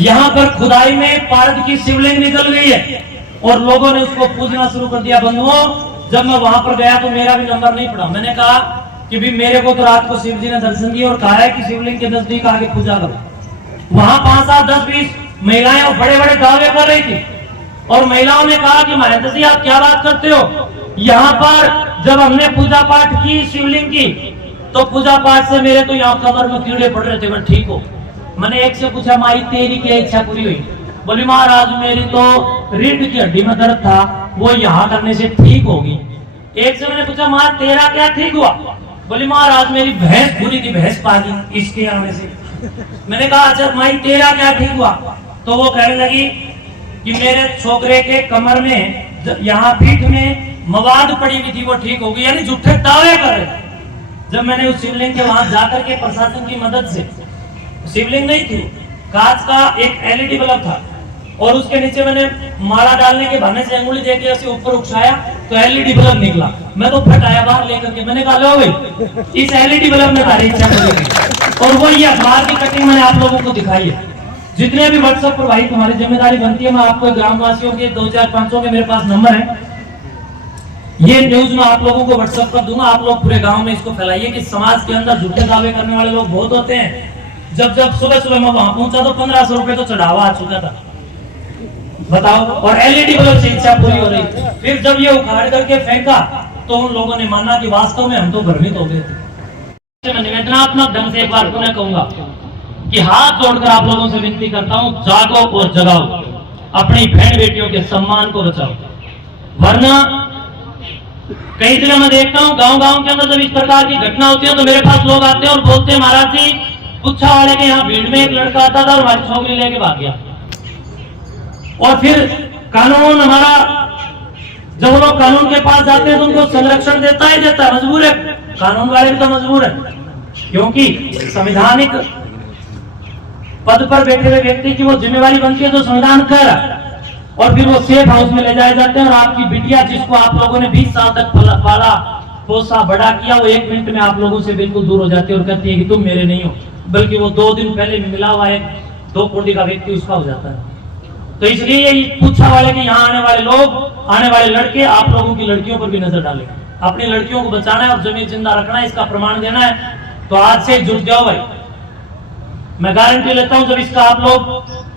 यहाँ पर खुदाई में पारद की शिवलिंग निकल गई है और लोगों ने उसको पूजना शुरू कर दिया। बंधुओं, जब मैं वहां पर गया तो मेरा भी नंबर नहीं पड़ा। मैंने कहा कि भी मेरे को तो रात को शिव जी ने दर्शन दिए और कहा है कि शिवलिंग के नजदीक आगे पूजा करो। वहां 5, 7, 10, 20 महिलाएं और बड़े बड़े दावे कर रही थी और महिलाओं ने कहा कि महेंद्र जी आप क्या बात करते हो, यहाँ पर जब हमने पूजा पाठ की शिवलिंग की तो पूजा पाठ से मेरे तो यहाँ कमर में कीड़े पड़ रहे थे। मैं ठीक हो। मैंने एक से पूछा माई तेरी क्या इच्छा पूरी हुई? बोली महाराज मेरी तो रीढ़ की हड्डी में दर्द था, वो यहाँ करने से ठीक होगी। एक से मैंने पूछा माँ तेरा क्या ठीक हुआ? बोली महाराज मेरी भैंस बुरी थी, भैंस पाली इसके आने से। मैंने कहा अच्छा माई तेरा क्या ठीक हुआ? तो वो कहने लगी कि मेरे छोकरे के कमर में यहाँ पीठ में मवाद पड़ी हुई थी, वो ठीक हो गई। यानी झूठे दावे कर रहे। जब मैंने उस शिवलिंग के वहां जाकर के प्रशासन की मदद से, शिवलिंग नहीं थी, कांच का एक एलईडी बल्ब था और उसके नीचे मैंने माला डालने के बहाने से अंगुली देके ऐसे ऊपर उठाया तो एलईडी बल्ब निकला। मैं तो फट आया बाहर लेकर के। मैंने कहा लो भाई इस एलईडी बल्ब में तारी इच्छा करेगी। और वो ये अखबार की कटिंग मैंने आप लोगों को दिखाई है। जितने भी व्हाट्सएप पर भाई तुम्हारी जिम्मेदारी बनती है, मैं आपको ग्रामवासियों के 2-4-500 के मेरे पास नंबर है, ये न्यूज मैं आप लोगों को व्हाट्सएप कर दूंगा। आप लोग पूरे गांव में इसको फैलाइए कि समाज के अंदर झूठे दावे करने वाले लोग बहुत होते हैं। जब सुबह सुबह मैं वहां पहुंचा तो 1500 रुपए तो चढ़ावा आ चुका था, बताओ। और एलईडी बल्ब से इच्छा पूरी हो रही। फिर जब ये उखाड़ करके फेंका तो उन लोगों ने माना कि वास्तव में हम तो भ्रमित हो गए थे। मैं निवेदनात्मक ढंग से एक बार पुनः कहूंगा कि हाथ जोड़कर आप लोगों से विनती करता हूं, जागो और जगाओ, अपनी बहन बेटियों के सम्मान को बचाओ। वरना कई जगह मैं देखता हूँ गांव के अंदर जब इस प्रकार की घटना होती है तो मेरे पास लोग आते हैं और बोलते हैं महाराज जी पुच्छा वाले के यहाँ भीड़ में एक लड़का आता था और हमारी छोकरी लेके भाग गया। और फिर कानून हमारा, जब लोग कानून के पास जाते हैं तो उनको संरक्षण देता ही देता है, मजबूर है। कानून वाले भी तो मजबूर है, क्योंकि संवैधानिक पद पर बैठे हुए व्यक्ति की वो जिम्मेवारी बनती है जो संविधान कह रहा है। और फिर वो सेफ हाउस में ले जाए जाते हैं और आपकी बिटिया जिसको आप लोगों ने 20 साल तक पाला पोसा बड़ा किया, वो 1 मिनट में आप लोगों से बिल्कुल दूर हो जाती है और कहती है कि तुम मेरे नहीं हो, बल्कि वो 2 दिन पहले मिला हुआ एक 2 कोटी का व्यक्ति उसका हो जाता है। तो इसलिए ये पूछा वाले कि यहाँ आने वाले लोग, आने वाले लड़के आप लोगों की लड़कियों पर भी नजर डालें। अपनी लड़कियों को बचाना है और जमीन जिंदा रखना है, इसका प्रमाण देना है। तो आज से जुट जाओ भाई। मैं गारंटी लेता हूं जब इसका आप लोग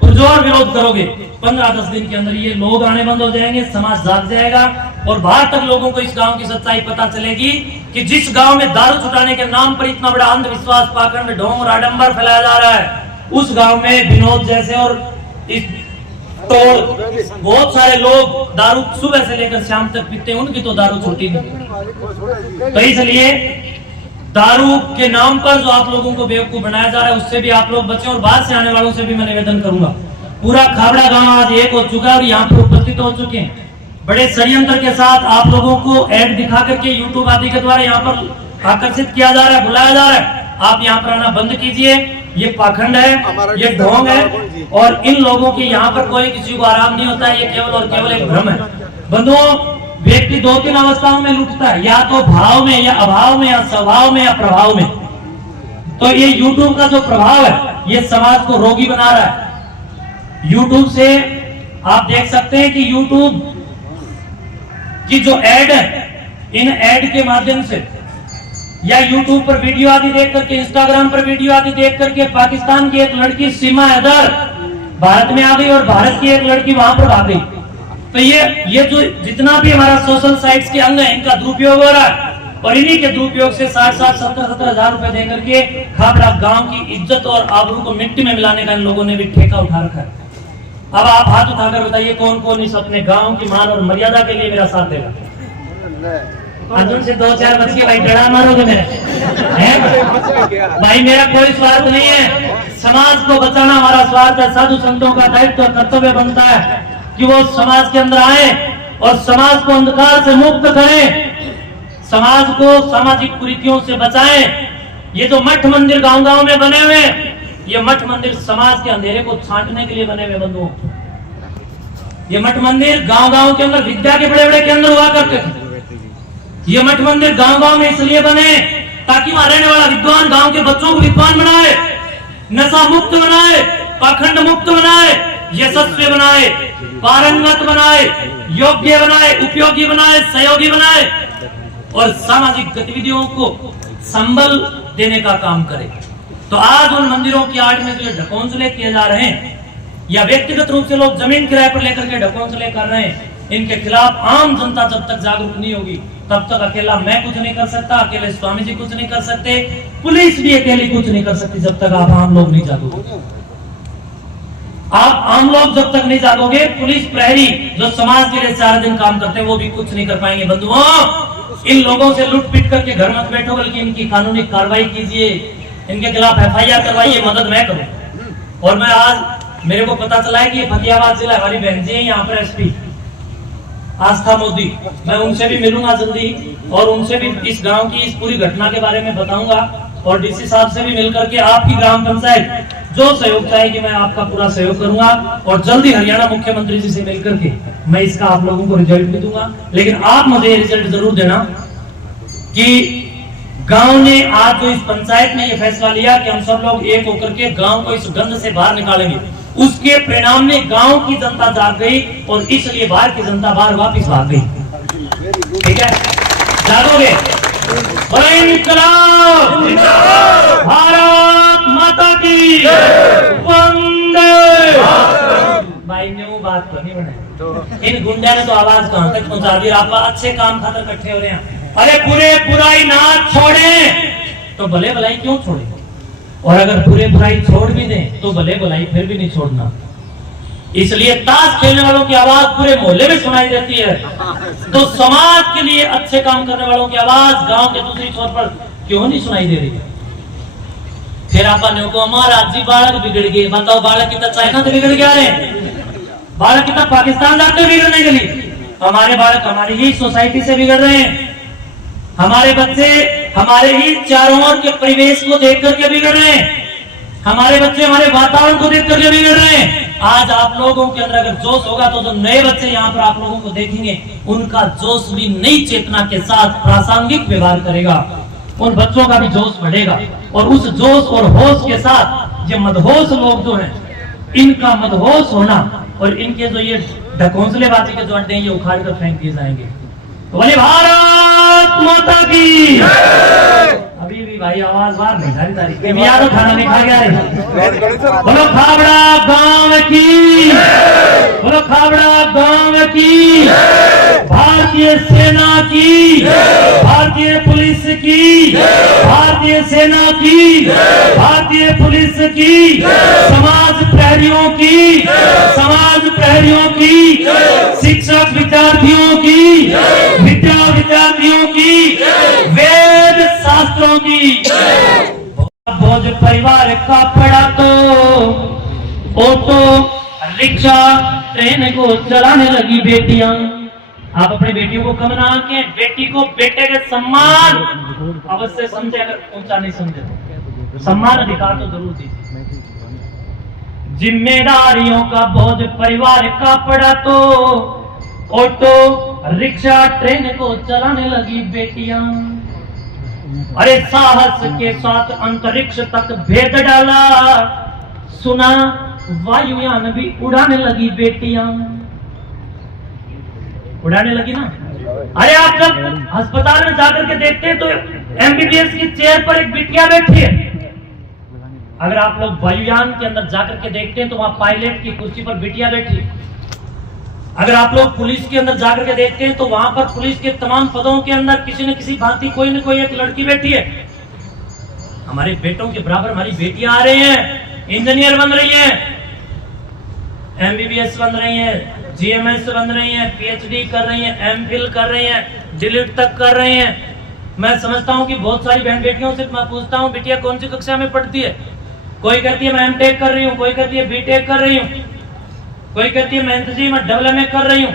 पुरजोर विरोध करोगे 15-10 दिन के अंदर ये लोग आने बंद हो जाएंगे, समाज जाग जाएगा और बाहर तक लोगों को इस गांव की सच्चाई पता चलेगी कि जिस गांव में दारू छुटाने के नाम पर इतना बड़ा अंधविश्वास, पाखंड, ढोंग और आडंबर फैलाया जा रहा है, उस गांव में विनोद जैसे और इस तोड़ बहुत सारे लोग दारू सुबह से लेकर शाम तक पीते हैं, उनकी तो दारू छूटी नहीं। तो इसलिए दारू के नाम पर जो आप लोगों को बेवकूफ बनाया जा रहा है उससे भी आप लोग बचें। और बाहर से आने वालों से भी मैं निवेदन करूंगा, पूरा खाबड़ा गांव आज एक हो चुका है और यहाँ पर उपस्थित हो चुके हैं। बड़े षड्यंत्र के साथ आप लोगों को ऐड दिखा करके यूट्यूब आदि के द्वारा यहाँ पर आकर्षित किया जा रहा है, बुलाया जा रहा है। आप यहाँ पर आना बंद कीजिए, ये पाखंड है, ये ढोंग है और इन लोगों की यहाँ पर कोई किसी को आराम नहीं होता है। ये केवल और केवल एक भ्रम है। बंधुओं, व्यक्ति 2-3 अवस्थाओं में लुटता है, या तो भाव में, या अभाव में, या स्वभाव में, या प्रभाव में। तो ये यूट्यूब का जो प्रभाव है ये समाज को रोगी बना रहा है। यूट्यूब से आप देख सकते हैं कि यूट्यूब की जो ऐड है, इन ऐड के माध्यम से या यूट्यूब पर वीडियो आदि देख करके, इंस्टाग्राम पर वीडियो आदि देख करके पाकिस्तान की एक लड़की सीमा हैदर भारत में आ गई और भारत की एक लड़की वहां पर आ गई। तो ये जो जितना भी हमारा सोशल साइट्स के अंग है इनका दुरुपयोग हो रहा है और इन्हीं के दुरुपयोग से 60-60, 70-70 हजार रुपए देकर के खाबड़ा गांव की इज्जत और आबरू को मिट्टी में मिलाने का इन लोगों ने भी ठेका उठा रखा है। अब आप हाथ उठाकर बताइए कौन कौन इस अपने गांव की मान और मर्यादा के लिए मेरा साथ देगा। अर्जुन से 2-4 बच के भाई डरा मारोगे मेरे भाई, मेरा कोई स्वार्थ नहीं है, समाज को बचाना हमारा स्वार्थ है। साधु संतों का दायित्व और कर्तव्य बनता है कि वो समाज के अंदर आए और समाज को अंधकार से मुक्त करें, समाज को सामाजिक कुरीतियों से बचाएं। ये जो मठ मंदिर गांव-गांव में बने हुए, ये मठ मंदिर समाज के अंधेरे को छांटने के लिए बने हुए बंधुओं। ये मठ मंदिर गांव-गांव के अंदर विद्या के बड़े-बड़े केंद्र हुआ करते थे। ये मठ मंदिर गांव-गांव में इसलिए बने ताकि वहां रहने वाला विद्वान गांव के बच्चों को विद्वान बनाए, नशा मुक्त बनाए, पाखंड मुक्त बनाए, यशस्वी बनाए, पारंगत बनाए, योग्य बनाए, उपयोगी बनाए, सहयोगी बनाए और सामाजिक गतिविधियों को संबल देने का काम करे। तो आज उन मंदिरों की आड़ में जो ढकोंसले किए जा रहे हैं या व्यक्तिगत रूप से लोग जमीन किराए पर लेकर के ढकोंसले कर रहे हैं, इनके खिलाफ आम जनता जब तक जागरूक नहीं होगी तब तक अकेला मैं कुछ नहीं कर सकता, अकेले स्वामी जी कुछ नहीं कर सकते, पुलिस भी अकेली कुछ नहीं कर सकती जब तक आप आम लोग नहीं जागोगे। आप आम लोग जब तक नहीं जागोगे, पुलिस प्रहरी जो समाज के लिए 4 दिन काम करते हैं वो भी कुछ नहीं कर पाएंगे। बंधुओं, इन लोगों से लूट पीट करके घर मत बैठो, बल्कि इनकी कानूनी कार्रवाई कीजिए, इनके खिलाफ FIR करवाइए, मदद मैं करूं। और मैं आज मेरे को पता चला है कि ये फतेहाबाद जिला हमारी बहन जी है, यहाँ पर SP आस्था मोदी, मैं उनसे भी मिलूंगा जल्दी और उनसे भी इस गांव की इस पूरी घटना के बारे में बताऊंगा और DC साहब से भी मिलकर के आपकी ग्राम पंचायत जो सहयोग चाहेगी मैं आपका पूरा सहयोग करूंगा और जल्दी हरियाणा मुख्यमंत्री जी से मिलकर के मैं इसका आप लोगों को रिजल्ट भी दूंगा। लेकिन आप मुझे रिजल्ट जरूर देना कि गांव ने आज जो इस पंचायत ने ये फैसला लिया कि हम सब लोग एक होकर के गांव को इस गंध से बाहर निकालेंगे, उसके परिणाम में गांव की जनता जाग गई और इसलिए बाहर की जनता बाहर वापिस भाग गई। ठीक है, जागोगे? इनकलाब जिंदाबाद, भारत माता की वंदे। भाई ने वो बात तो नहीं बनाई, इन गुंडा ने तो आवाज कहां तक पहुंचा दी। आप अच्छे काम खातर इकट्ठे हो रहे हैं, अरे पूरे बुराई ना छोड़े तो भले भलाई क्यों छोड़े, और अगर पूरे बुराई छोड़ भी दें तो भले भलाई फिर भी नहीं छोड़ना। इसलिए ताश खेलने वालों की आवाज पूरे मोहल्ले में सुनाई देती है, तो समाज के लिए अच्छे काम करने वालों की आवाज गांव के दूसरी छोर पर क्यों नहीं सुनाई दे रही? फिर आपने को हमारा जी बालक बिगड़ गए, बताओ बालक कितना चाइना से बिगड़ गया रे, बालक कितना पाकिस्तान जाते बिगड़ने के लिए, हमारे बालक हमारी ही सोसाइटी से बिगड़ रहे हैं, हमारे बच्चे हमारे ही चारों ओर के परिवेश को देख करके बिगड़ रहे हैं, हमारे बच्चे हमारे वातावरण को देख करके बिगड़ रहे हैं। आज आप लोगों के अंदर अगर जोश होगा तो जो नए बच्चे यहाँ पर आप लोगों को देखेंगे उनका जोश भी नई चेतना के साथ प्रासंगिक व्यवहार करेगा, उन बच्चों का भी जोश बढ़ेगा और उस जोश और होश के साथ ये मदहोश लोग जो हैं इनका मदहोश होना और इनके जो ये ढकोंसलेबाजी के जो अड्डे हैं ये उखाड़ कर फेंक दिए जाएंगे। तो बोले भारत माता की। अभी भी भाई आवाज बाहर नहीं जा रही, याद खाना नहीं खा गया रे। बोलो खाबड़ा गांव की, बोलो खाबड़ा गांव की, भारतीय सेना की, भारतीय पुलिस की, भारतीय सेना की, भारतीय पुलिस की, समाज प्रहरियों की, समाज प्रहरियों की, शिक्षक विद्यार्थियों की, विद्यार्थियों की, वेद शास्त्रों की। भोज परिवार का पड़ा तो ऑटो रिक्शा ट्रेन को चलाने लगी बेटियां। आप अपनी बेटियों को कम ना के, बेटी को बेटे के सम्मान अवश्य समझे, अगर ऊंचा नहीं समझे तो सम्मान अधिकार तो जरूर दीजिए। जिम्मेदारियों का बोझ परिवार का पड़ा तो ऑटो रिक्शा ट्रेन को चलाने लगी बेटियां। अरे साहस के साथ अंतरिक्ष तक भेद डाला, सुना वायुयान भी उड़ाने लगी बेटियां। उड़ाने लगी ना। अरे आप जब अस्पताल में जाकर के देखते हैं तो MBBS की चेयर पर एक बिटिया बैठी है। अगर आप लोग वायुयान के अंदर जाकर के देखते हैं तो वहां पायलट की कुर्सी पर बिटिया बैठी है। अगर आप लोग पुलिस के अंदर जाकर के देखते हैं तो वहां पर पुलिस के तमाम पदों के अंदर किसी न किसी भांति कोई न कोई एक लड़की बैठी है। हमारे बेटों के बराबर हमारी बेटियां आ रही हैं, इंजीनियर बन रही हैं, MBBS बन रही हैं, GMS बन रही हैं, PhD कर रही हैं, MPhil कर रही हैं, DLED तक कर रही हैं। मैं समझता हूं कि बहुत सारी बहन बेटियों से मैं पूछता हूं बिटिया कौन सी कक्षा में पढ़ती है, कोई कहती है मैं MTech कर रही हूँ, कोई कहती है BTech कर रही हूँ, कोई कहती है मैं इंतजी में AA कर रही हूँ।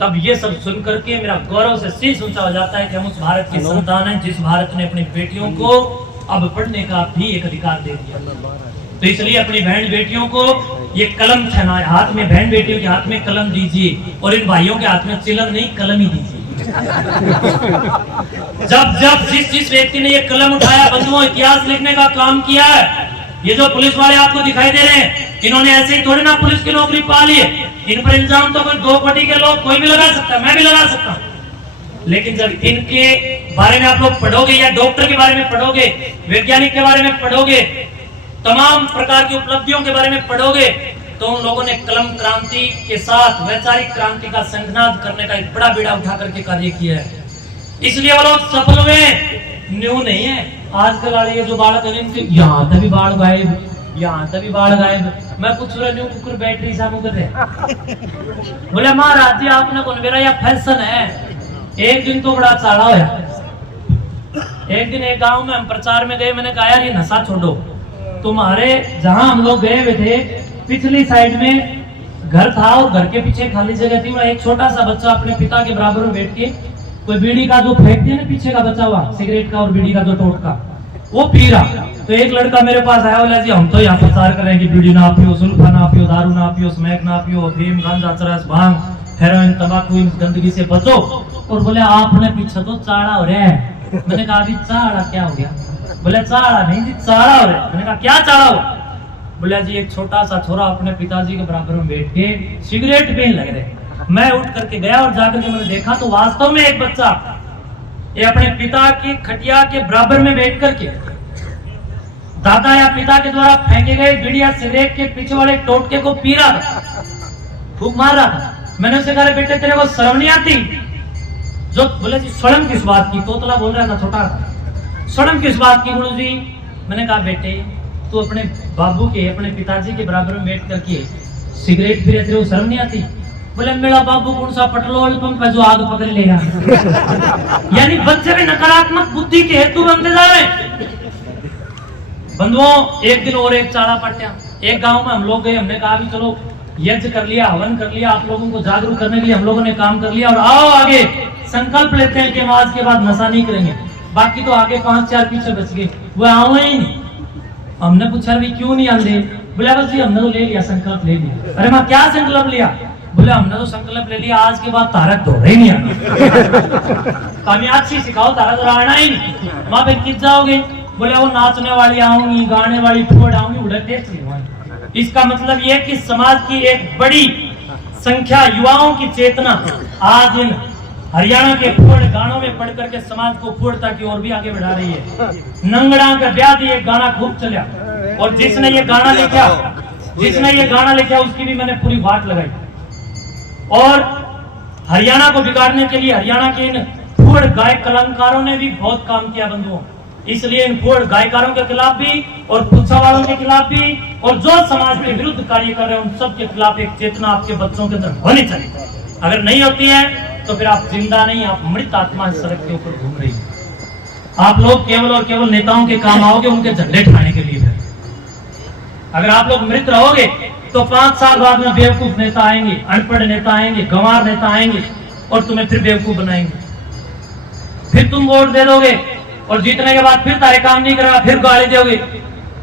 तब ये सब सुन करके मेरा गौरव से शीश ऊंचा हो जाता है कि हम उस भारत की संतान हैं जिस भारत ने अपनी बेटियों को अब पढ़ने का भी एक अधिकार दे दिया। तो इसलिए अपनी बहन बेटियों को ये कलम थमाए, हाथ में बहन बेटियों के हाथ में कलम दीजिए और इन भाइयों के हाथ में चिलम नहीं कलम ही दीजिए। जब जिस व्यक्ति ने ये कलम उठाया बंधुओं, इतिहास लिखने का काम किया है। ये जो पुलिस वाले आपको दिखाई दे रहे हैं, इन्होंने ऐसे ही थोड़ी ना पुलिस की नौकरी पा ली है। इन पर इल्जाम तो कोई 2 कोटि के लोग कोई भी लगा सकता है, मैं भी लगा सकता हूं। लेकिन जब इनके बारे में आप लोग पढ़ोगे या डॉक्टर के बारे में पढ़ोगे, वैज्ञानिक के बारे में पढ़ोगे, तमाम प्रकार की उपलब्धियों के बारे में पढ़ोगे, तो उन लोगों ने कलम क्रांति के साथ वैचारिक क्रांति का संघनाद करने का एक बड़ा बीड़ा उठा करके कार्य किया है। इसलिए वो लोग सफल हुए, न्यू नहीं है। आजकल वाले ये जो बालक है इनके यहाँ तभी बाढ़ गायब, यहाँ तभी बाढ़ गायब। मैं पूछ रहा न्यू कुकर बैटरी सा मुकते बोले महाराज जी आपने कौन मेरा यह फैशन है। एक दिन तो बड़ा चाड़ा होया। एक दिन एक गांव में हम प्रचार में गए, मैंने कहा यार ये नशा छोड़ो। तुम्हारे जहां हम लोग गए हुए थे पिछली साइड में घर था और घर के पीछे खाली जगह थी। एक छोटा सा बच्चा अपने पिता के बराबर में बैठ के कोई बीड़ी का जो फेंकते हैं ना पीछे का बचा हुआ सिगरेट का और बीड़ी का जो टोटका वो पी रहा। तो एक लड़का मेरे पास आया, बोला जी हम तो यहाँ प्रचार कर रहे हैं कि बीड़ी ना पियो, सुल्फा ना पियो, दारू ना पियो, स्मैक ना पियो, अफीम, गांजा, चरस, भांग, हेरोइन, तंबाकू, इस गंदगी से बचो। और बोले आपने पीछे तो चाड़ा हो रहा है। मैंने कहा अभी चाड़ा क्या हो गया? बोले चाड़ा नहीं जी चाड़ा हो रहा है। मैंने कहा क्या चाड़ा हो? बोले जी एक छोटा सा छोरा अपने पिताजी के बराबर में बैठ के सिगरेट पीने लग रहे। मैं उठ करके गया और जाकर के मैंने देखा तो वास्तव में एक बच्चा ये अपने पिता की खटिया के बराबर में बैठ करके दादा या पिता के द्वारा फेंके गए बीड़ी या सिगरेट के पीछे वाले टोटके को पी रहा था, फूंक मार रहा था। मैंने उसे कहा बेटे तेरे को शर्म नहीं आती? जो बोले जी शर्म किस बात की? तोतला बोल रहा था छोटा, शर्म किस बात की गुरु जी? मैंने कहा बेटे तू अपने बाबू के अपने पिताजी के बराबर में बैठ करके सिगरेट पी रहे थे, वो शर्म नहीं आती? बोले मेरा बाबू कौन सा पेट्रोल पंप है जो आग पकड़ लेगा। यानी बच्चे में नकारात्मक बुद्धि के हेतु बनते जा रहे। बंधुओं एक दिन और एक चाड़ा पट्या, एक गांव में हम लोग गए, हमने कहा भी चलो यज्ञ कर लिया, हवन कर लिया, आप लोगों को जागरूक करने के लिए हम लोगों ने काम कर लिया और आओ आगे संकल्प लेते हैं कि हम आज के बाद नशा नहीं करेंगे। बाकी तो आगे 5-4 पीछे बच गए, वो आओ ही नहीं। हमने पूछा भी क्यों नहीं आंदे? बोले बस जी हमने तो ले लिया, संकल्प ले लिया। अरे माँ क्या संकल्प लिया? बोले हमने तो संकल्प ले लिया आज के बाद तारक तो ही नहीं आना। कमी अच्छी सिखाओ, तारक तो आना ही नहीं। वहां पे किस जाओगे? बोले वो नाचने वाली आऊंगी, गाने वाली फूड आऊंगी, उड़े टेस्ट नहीं। इसका मतलब ये कि समाज की एक बड़ी संख्या युवाओं की चेतना आज इन हरियाणा के फूड गानों में पढ़ करके समाज को फूडता की ओर भी आगे बढ़ा रही है। नंगड़ा का ब्याह एक गाना खूब चला और जिसने ये गाना लिखा उसकी भी मैंने पूरी बात लगाई। और हरियाणा को बिगाड़ने के लिए हरियाणा के इन फूड गायक कलाकारों ने भी बहुत काम किया बंधुओं। इसलिए इन फूड गायकारों के खिलाफ भी और पुच्छा वालों के खिलाफ भी और जो समाज के विरुद्ध कार्य कर रहे हैं उन सब के खिलाफ एक चेतना आपके बच्चों के अंदर होनी चाहिए। अगर नहीं होती है तो फिर आप जिंदा नहीं, आप मृत आत्मा सड़क के ऊपर घूम रही है। आप लोग केवल और केवल नेताओं के काम आओगे, उनके झंडे ठाने के लिए। अगर आप लोग मृत रहोगे तो 5 साल बाद में बेवकूफ नेता आएंगे, अनपढ़ नेता आएंगे, गंवार नेता आएंगे और तुम्हें फिर बेवकूफ बनाएंगे। फिर तुम वोट दे दोगे और जीतने के बाद फिर तारे काम नहीं करेगा, फिर गाली दोगे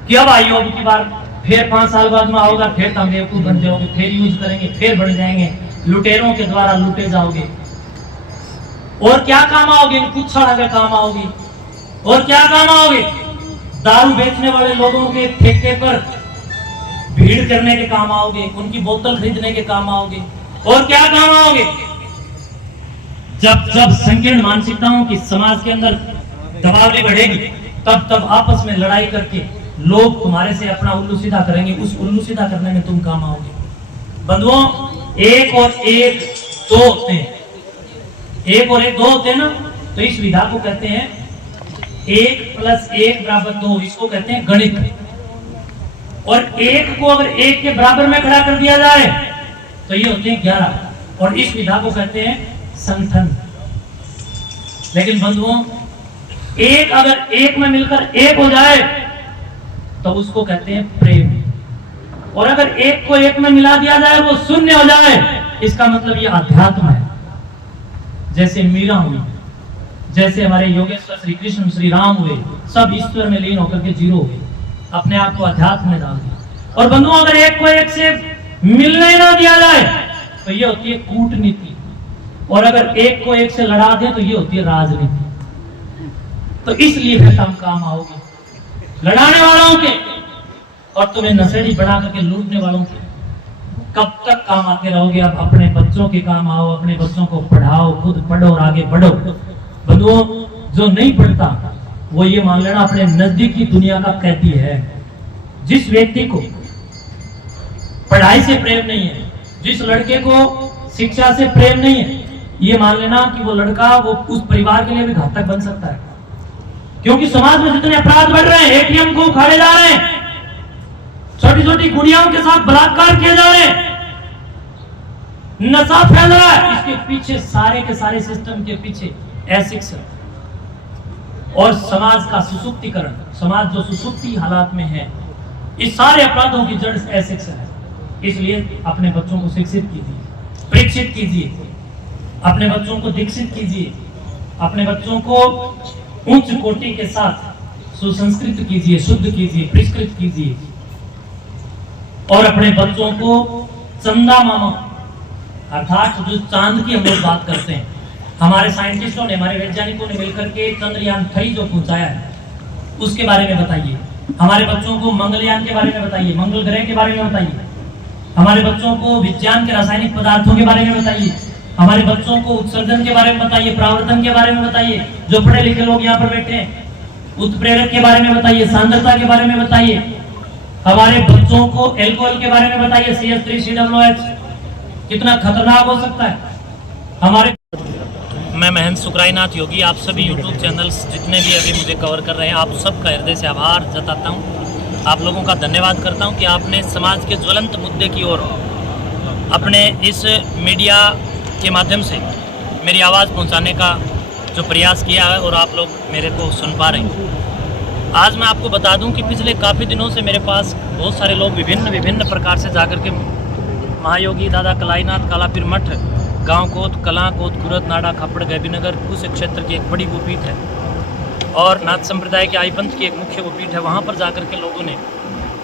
कि अब आई हो की बार। फिर 5 साल बाद में आओगा, फिर तुम बेवकूफ बन जाओगे, फिर यूज करेंगे, फिर बढ़ जाएंगे, लुटेरों के द्वारा लूटे जाओगे। और क्या काम आओगे? कुछ का काम आओगे। और क्या काम आओगे? दारू बेचने वाले लोगों के ठेके पर भीड़ करने के काम आओगे, उनकी बोतल खरीदने के काम आओगे। और क्या काम आओगे? जब संकीर्ण मानसिकताओं की समाज के अंदर दबावली बढ़ेगी तब आपस में लड़ाई करके लोग तुम्हारे से अपना उल्लू सीधा करेंगे। उस उल्लू सीधा करने में तुम काम आओगे। बंधुओं 1 और 1 2 होते हैं, 1 और 1 2 होते हैं ना, तो इस विधा को कहते हैं 1 + 1 = 2। इसको कहते हैं गणित। और 1 को अगर 1 के बराबर में खड़ा कर दिया जाए तो ये होते हैं 11 और इस विधा को कहते हैं संथन। लेकिन बंधुओं 1 अगर 1 में मिलकर 1 हो जाए तो उसको कहते हैं प्रेम। और अगर 1 को 1 में मिला दिया जाए वो 0 हो जाए, इसका मतलब ये अध्यात्म है। जैसे मीरा हुई, जैसे हमारे योगेश्वर श्री कृष्ण श्री राम हुए, सब ईश्वर में लीन होकर के जीरो हुए, अपने आप को अध्यात्म में डाल दिया। और बंधुओं, अगर एक को एक से मिलने ना दिया जाए तो ये होती है कूटनीति, और अगर एक को एक से लड़ा दे तो ये होती है राजनीति। तो इसलिए फिर हम काम आओगे लड़ाने वालों के, और तुम्हें नशेड़ी बना करके लूटने वालों के कब तक काम आते रहोगे। अब अपने बच्चों के काम आओ, अपने बच्चों को पढ़ाओ, खुद पढ़ो और आगे बढ़ो। बंधुओं, जो नहीं पढ़ता वो ये मान लेना अपने नजदीकी दुनिया का कैदी है। जिस व्यक्ति को पढ़ाई से प्रेम नहीं है, जिस लड़के को शिक्षा से प्रेम नहीं है, ये मान लेना कि वो लड़का वो उस परिवार के लिए भी घातक बन सकता है। क्योंकि समाज में जितने अपराध बढ़ रहे हैं, एटीएम को उखाड़े जा रहे हैं, छोटी छोटी गुड़ियाओं के साथ बलात्कार किए जा रहे हैं, नशा फैल रहा है, इसके पीछे सारे के सारे सिस्टम के पीछे अशिक्षा और समाज का सुसुप्तीकरण, समाज जो सुसुप्ति हालात में है, इस सारे अपराधों की जड़ अशिक्षा है। इसलिए अपने बच्चों को शिक्षित कीजिए, प्रेक्षित कीजिए, अपने बच्चों को दीक्षित कीजिए, अपने बच्चों को उच्च कोटि के साथ सुसंस्कृत कीजिए, शुद्ध कीजिए, परिष्कृत कीजिए। और अपने बच्चों को चंदा मामा अर्थात जो चांद की हम लोग बात करते हैं, हमारे साइंटिस्टों ने, हमारे वैज्ञानिकों ने मिलकर के चंद्रयान 3 जो पहुंचाया है उसके बारे में बताइए। हमारे बच्चों को मंगलयान के बारे में बताइए, मंगल ग्रह के बारे में बताइए। हमारे बच्चों को विज्ञान के रासायनिक पदार्थों के बारे में बताइए। हमारे बच्चों को उत्सर्जन के बारे में बताइए, प्रावर्तन के बारे में बताइए। जो पढ़े लिखे लोग यहाँ पर बैठे हैं, उत्प्रेरक के बारे में बताइए, सांद्रता के बारे में बताइए। हमारे बच्चों को एल्कोहल के बारे में बताइए, CH3COOH कितना खतरनाक हो सकता है। हमारे मैं महंत सुखरायनाथ योगी आप सभी यूट्यूब चैनल्स जितने भी अभी मुझे कवर कर रहे हैं, आप सबका हृदय से आभार जताता हूँ। आप लोगों का धन्यवाद करता हूँ कि आपने समाज के ज्वलंत मुद्दे की ओर अपने इस मीडिया के माध्यम से मेरी आवाज़ पहुँचाने का जो प्रयास किया है और आप लोग मेरे को सुन पा रहे हैं। आज मैं आपको बता दूं कि पिछले काफ़ी दिनों से मेरे पास बहुत सारे लोग विभिन्न प्रकार से जाकर के महायोगी दादा कलाईनाथ कालापीर मठ, गांव कोत, कला कोत, कुरत, नाड़ा, खापड़, गैबीनगर उस क्षेत्र की एक बड़ी गोपीठ है और नाथ संप्रदाय के आईपंथ की एक मुख्य गोपीठ है। वहाँ पर जाकर के लोगों ने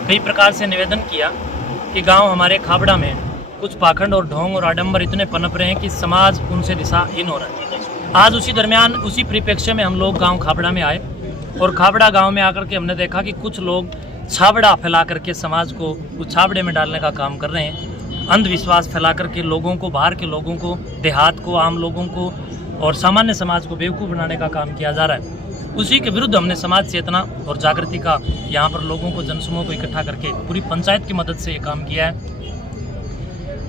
कई प्रकार से निवेदन किया कि गांव हमारे खाबड़ा में कुछ पाखंड और ढोंग और आडंबर इतने पनप रहे हैं कि समाज उनसे दिशाहीन हो रहा है। आज उसी दरमियान उसी परिप्रेक्ष्य में हम लोग गाँव खाबड़ा में आए और खाबड़ा गाँव में आकर के हमने देखा कि कुछ लोग छाबड़ा फैला करके समाज को उस छाबड़े में डालने का काम कर रहे हैं। अंधविश्वास फैला करके लोगों को, बाहर के लोगों को, देहात को, आम लोगों को और सामान्य समाज को बेवकूफ़ बनाने का काम किया जा रहा है। उसी के विरुद्ध हमने समाज चेतना और जागृति का यहाँ पर लोगों को, जनसमूह को इकट्ठा करके पूरी पंचायत की मदद से ये काम किया है।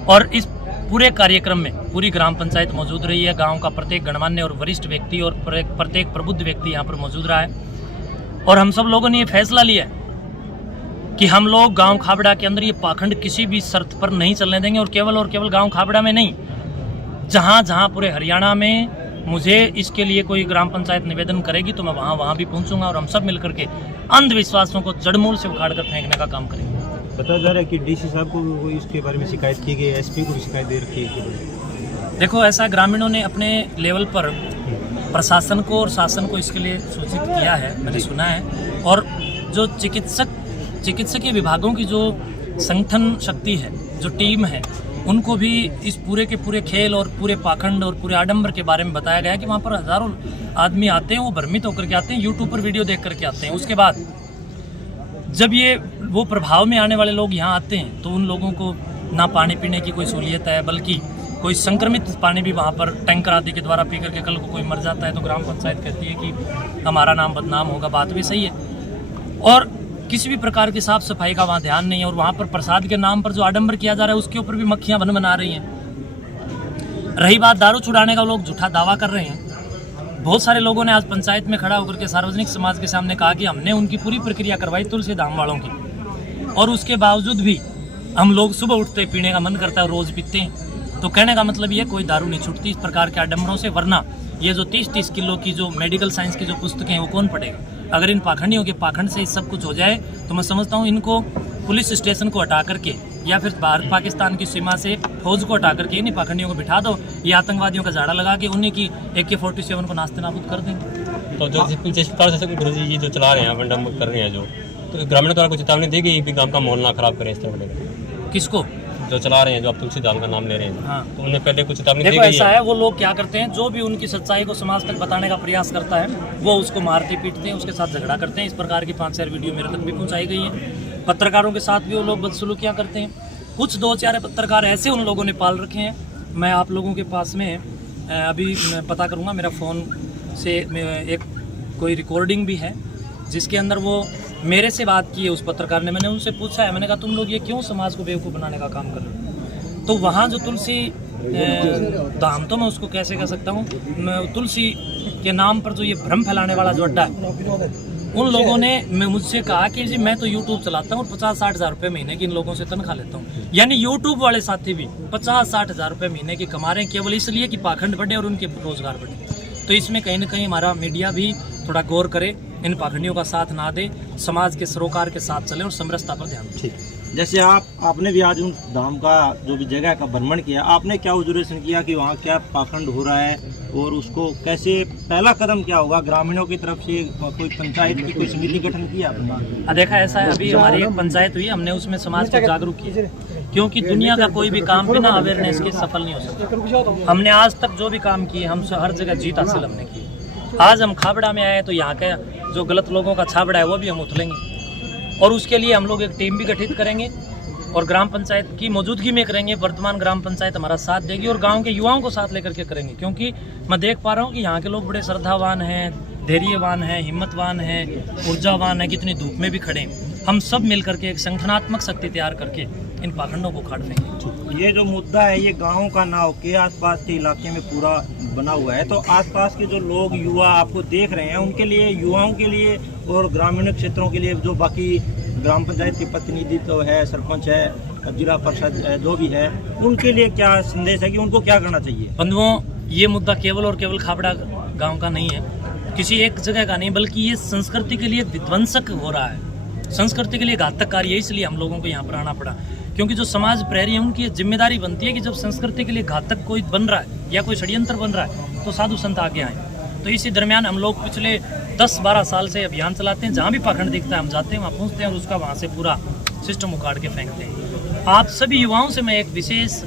और इस पूरे कार्यक्रम में पूरी ग्राम पंचायत मौजूद रही है। गाँव का प्रत्येक गणमान्य और वरिष्ठ व्यक्ति और प्रत्येक प्रबुद्ध व्यक्ति यहाँ पर मौजूद रहा है। और हम सब लोगों ने ये फैसला लिया है कि हम लोग गांव खाबड़ा के अंदर ये पाखंड किसी भी शर्त पर नहीं चलने देंगे। और केवल गांव खाबड़ा में नहीं, जहां पूरे हरियाणा में मुझे इसके लिए कोई ग्राम पंचायत निवेदन करेगी तो मैं वहां भी पहुंचूंगा और हम सब मिलकर के अंधविश्वासों को जड़मूल से उखाड़ कर फेंकने का काम करेंगे। बताया जा रहा है कि डीसी साहब को इसके बारे में शिकायत की गई, एसपी को भी शिकायत दे रखी है। देखो, ऐसा ग्रामीणों ने अपने लेवल पर प्रशासन को और शासन को इसके लिए सूचित किया है, मैंने सुना है। और जो चिकित्सकीय विभागों की जो संगठन शक्ति है, जो टीम है, उनको भी इस पूरे के पूरे खेल और पूरे पाखंड और पूरे आडंबर के बारे में बताया गया है कि वहाँ पर हज़ारों आदमी आते हैं, वो भ्रमित होकर के आते हैं, यूट्यूब पर वीडियो देख करके आते हैं। उसके बाद जब ये वो प्रभाव में आने वाले लोग यहाँ आते हैं तो उन लोगों को ना पानी पीने की कोई सहूलियत है, बल्कि कोई संक्रमित पानी भी वहाँ पर टैंकर आदि के द्वारा पी करके कल को कोई मर जाता है तो ग्राम पंचायत कहती है कि हमारा नाम बदनाम होगा। बात भी सही है। और किसी भी प्रकार की साफ सफाई का वहाँ ध्यान नहीं है। और वहाँ पर प्रसाद के नाम पर जो आडंबर किया जा रहा है उसके ऊपर भी मक्खियाँ बना रही हैं। रही बात दारू छुड़ाने का, लोग झूठा दावा कर रहे हैं। बहुत सारे लोगों ने आज पंचायत में खड़ा होकर के सार्वजनिक समाज के सामने कहा कि हमने उनकी पूरी प्रक्रिया करवाई तुलसी धाम वालों की, और उसके बावजूद भी हम लोग सुबह उठते पीने का मन करता है, रोज़ पीते हैं। तो कहने का मतलब ये कोई दारू नहीं छूटती इस प्रकार के आडंबरों से। वरना ये जो 30-30 किलो की जो मेडिकल साइंस की जो पुस्तकें हैं वो कौन पढ़ेगा? अगर इन पाखंडियों के पाखंड से सब कुछ हो जाए तो मैं समझता हूँ इनको पुलिस स्टेशन को हटा करके या फिर भारत पाकिस्तान की सीमा से फौज को हटा करके इन्हीं पाखंडियों को बिठा दो, ये आतंकवादियों का झाड़ा लगा के उन्हीं की AK-47 को नास्ते नाबूद कर देंगे। तो जो जिस प्रकार से गुरु जी जो चला रहे हैं, वंडम कर रहे हैं, जो तो ग्रामीणों द्वारा कुछ चेतावनी दी गई भी गांव का माहौल ना खराब करें इस तरह? किसको जो चला रहे हैं, जो आप तुलसी धाम का नाम ले रहे हैं, हाँ। तो उन्हें पहले कुछ चेतावनी दी देखो गई ऐसा है, वो लोग क्या करते हैं, जो भी उनकी सच्चाई को समाज तक बताने का प्रयास करता है वो उसको मारते पीटते हैं, उसके साथ झगड़ा करते हैं। इस प्रकार की 5-4 वीडियो मेरे तक भी पहुंचाई गई है। पत्रकारों के साथ भी वो लोग बदसलूकियाँ करते हैं। कुछ 2-4 पत्रकार ऐसे उन लोगों ने पाल रखे हैं। मैं आप लोगों के पास में अभी मैं पता करूँगा, मेरा फ़ोन से एक कोई रिकॉर्डिंग भी है जिसके अंदर वो मेरे से बात की है उस पत्रकार ने। मैंने उनसे पूछा है, मैंने कहा तुम लोग ये क्यों समाज को बेवकूफ़ बनाने का काम कर रहे हो? तो वहाँ जो तुलसी धाम, तो मैं उसको कैसे कह सकता हूँ, तुलसी के नाम पर जो ये भ्रम फैलाने वाला जो अड्डा है, उन लोगों ने मुझसे कहा कि जी मैं तो यूट्यूब चलाता हूँ और 50-60 हज़ार रुपये महीने की इन लोगों से तनख्वाह लेता हूँ। यानी यूट्यूब वाले साथी भी 50-60 हज़ार रुपये महीने की कमा रहे हैं केवल इसलिए कि पाखंड बढ़े और उनके रोजगार बढ़े। तो इसमें कहीं ना कहीं हमारा मीडिया भी थोड़ा गौर करे, इन पाखंडियों का साथ ना दे, समाज के सरोकार के साथ चले और समरसता पर ध्यान दें। जैसे आपने भी आज उन धाम का जो भी जगह का भ्रमण किया, आपने क्या ऑब्जर्वेशन किया कि वहाँ क्या पाखंड हो रहा है और उसको कैसे, पहला कदम क्या होगा ग्रामीणों की तरफ से? कोई पंचायत की कोई समिति गठन किया आपने? देखा ऐसा है, अभी हमारी एक पंचायत हुई, हमने उसमें समाज को जागरूक किया, क्योंकि दुनिया का कोई भी काम बिना अवेयरनेस के सफल नहीं हो सकता। हमने आज तक जो भी काम किए, हम हर जगह जीत हासिल हमने की। आज हम खाबड़ा में आए तो यहाँ के जो गलत लोगों का छाबड़ा है वो भी हम उथलेंगे, और उसके लिए हम लोग एक टीम भी गठित करेंगे और ग्राम पंचायत की मौजूदगी में करेंगे। वर्तमान ग्राम पंचायत हमारा साथ देगी और गांव के युवाओं को साथ लेकर के करेंगे, क्योंकि मैं देख पा रहा हूँ कि यहाँ के लोग बड़े श्रद्धावान हैं, धैर्यवान हैं, हिम्मतवान हैं, ऊर्जावान हैं, कितनी धूप में भी खड़े हैं। हम सब मिलकर के एक संगठनात्मक शक्ति तैयार करके इन पाखंडों को काट देंगे। ये जो मुद्दा है ये गाँव का ना होके आसपास के इलाके में पूरा बना हुआ है, तो आसपास के जो लोग युवा आपको देख रहे हैं उनके लिए, युवाओं के लिए और ग्रामीण क्षेत्रों के लिए, जो बाकी ग्राम पंचायत के प्रतिनिधित्व तो है, सरपंच है, जिला परिषद जो भी है, उनके लिए क्या संदेश है कि उनको क्या करना चाहिए? बंधुओं, ये मुद्दा केवल और केवल खाबड़ा गांव का नहीं है, किसी एक जगह का नहीं, बल्कि ये संस्कृति के लिए विध्वंसक हो रहा है, संस्कृति के लिए घातक कार्य है। इसलिए हम लोगों को यहाँ पर आना पड़ा, क्योंकि जो समाज प्रहरी है उनकी जिम्मेदारी बनती है कि जब संस्कृति के लिए घातक कोई बन रहा है या कोई षड्यंत्र बन रहा है तो साधु संत आगे आए। तो इसी दरमियान हम लोग पिछले 10-12 साल से अभियान चलाते हैं, जहाँ भी पाखंड दिखता है हम जाते हैं, वहाँ पहुँचते हैं और उसका वहाँ से पूरा सिस्टम उखाड़ के फेंकते हैं। आप सभी युवाओं से मैं एक विशेष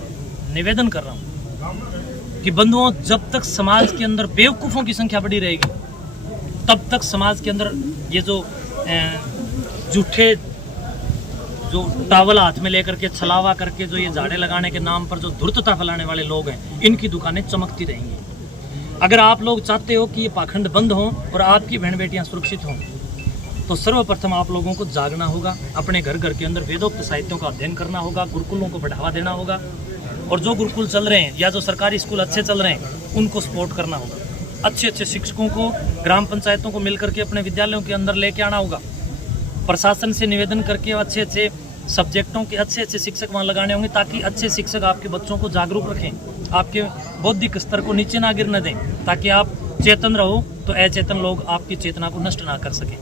निवेदन कर रहा हूँ कि बंधुओं, जब तक समाज के अंदर बेवकूफ़ों की संख्या बढ़ी रहेगी तब तक समाज के अंदर ये जो झूठे जो टावल हाथ में लेकर के छलावा करके जो ये झाड़े लगाने के नाम पर जो धूर्तता फैलाने वाले लोग हैं, इनकी दुकानें चमकती रहेंगी। अगर आप लोग चाहते हो कि ये पाखंड बंद हों और आपकी बहन बेटियां सुरक्षित हों, तो सर्वप्रथम आप लोगों को जागना होगा, अपने घर घर के अंदर वेदोक्त साहित्यों का अध्ययन करना होगा, गुरुकुलों को बढ़ावा देना होगा, और जो गुरुकुल चल रहे हैं या जो सरकारी स्कूल अच्छे चल रहे हैं उनको सपोर्ट करना होगा। अच्छे अच्छे शिक्षकों को ग्राम पंचायतों को मिलकर के अपने विद्यालयों के अंदर लेके आना होगा। प्रशासन से निवेदन करके अच्छे अच्छे सब्जेक्टों के अच्छे अच्छे शिक्षक वहाँ लगाने होंगे, ताकि अच्छे शिक्षक आपके बच्चों को जागरूक रखें, आपके बौद्धिक स्तर को नीचे ना गिरने दें, ताकि आप चेतन रहो तो अचेतन लोग आपकी चेतना को नष्ट ना कर सकें।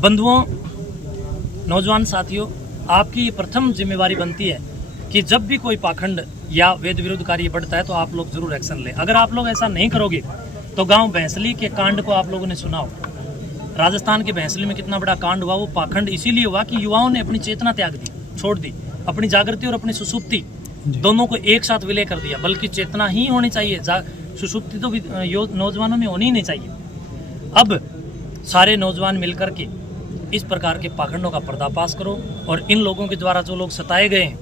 बंधुओं, नौजवान साथियों, आपकी ये प्रथम जिम्मेवारी बनती है कि जब भी कोई पाखंड या वेद विरुद्ध कार्य बढ़ता है तो आप लोग जरूर एक्शन लें। अगर आप लोग ऐसा नहीं करोगे तो गांव भैंसली के कांड को आप लोगों ने सुना हो, राजस्थान के भैंसली में कितना बड़ा कांड हुआ। वो पाखंड इसीलिए हुआ कि युवाओं ने अपनी चेतना त्याग दी, छोड़ दी, अपनी जागृति और अपनी सुसुप्ति दोनों को एक साथ विलय कर दिया। बल्कि चेतना ही होनी चाहिए, सुसुप्ति तो नौजवानों में होनी ही नहीं चाहिए। अब सारे नौजवान मिलकर के इस प्रकार के पाखंडों का पर्दाफाश करो, और इन लोगों के द्वारा जो लोग सताए गए हैं,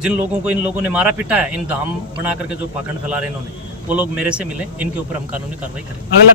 जिन लोगों को इन लोगों ने मारा पिटा है, इन धाम बना करके जो पाखंड फैला रहे हैं इन्होंने, वो लोग मेरे से मिले, इनके ऊपर हम कानूनी कार्रवाई करें।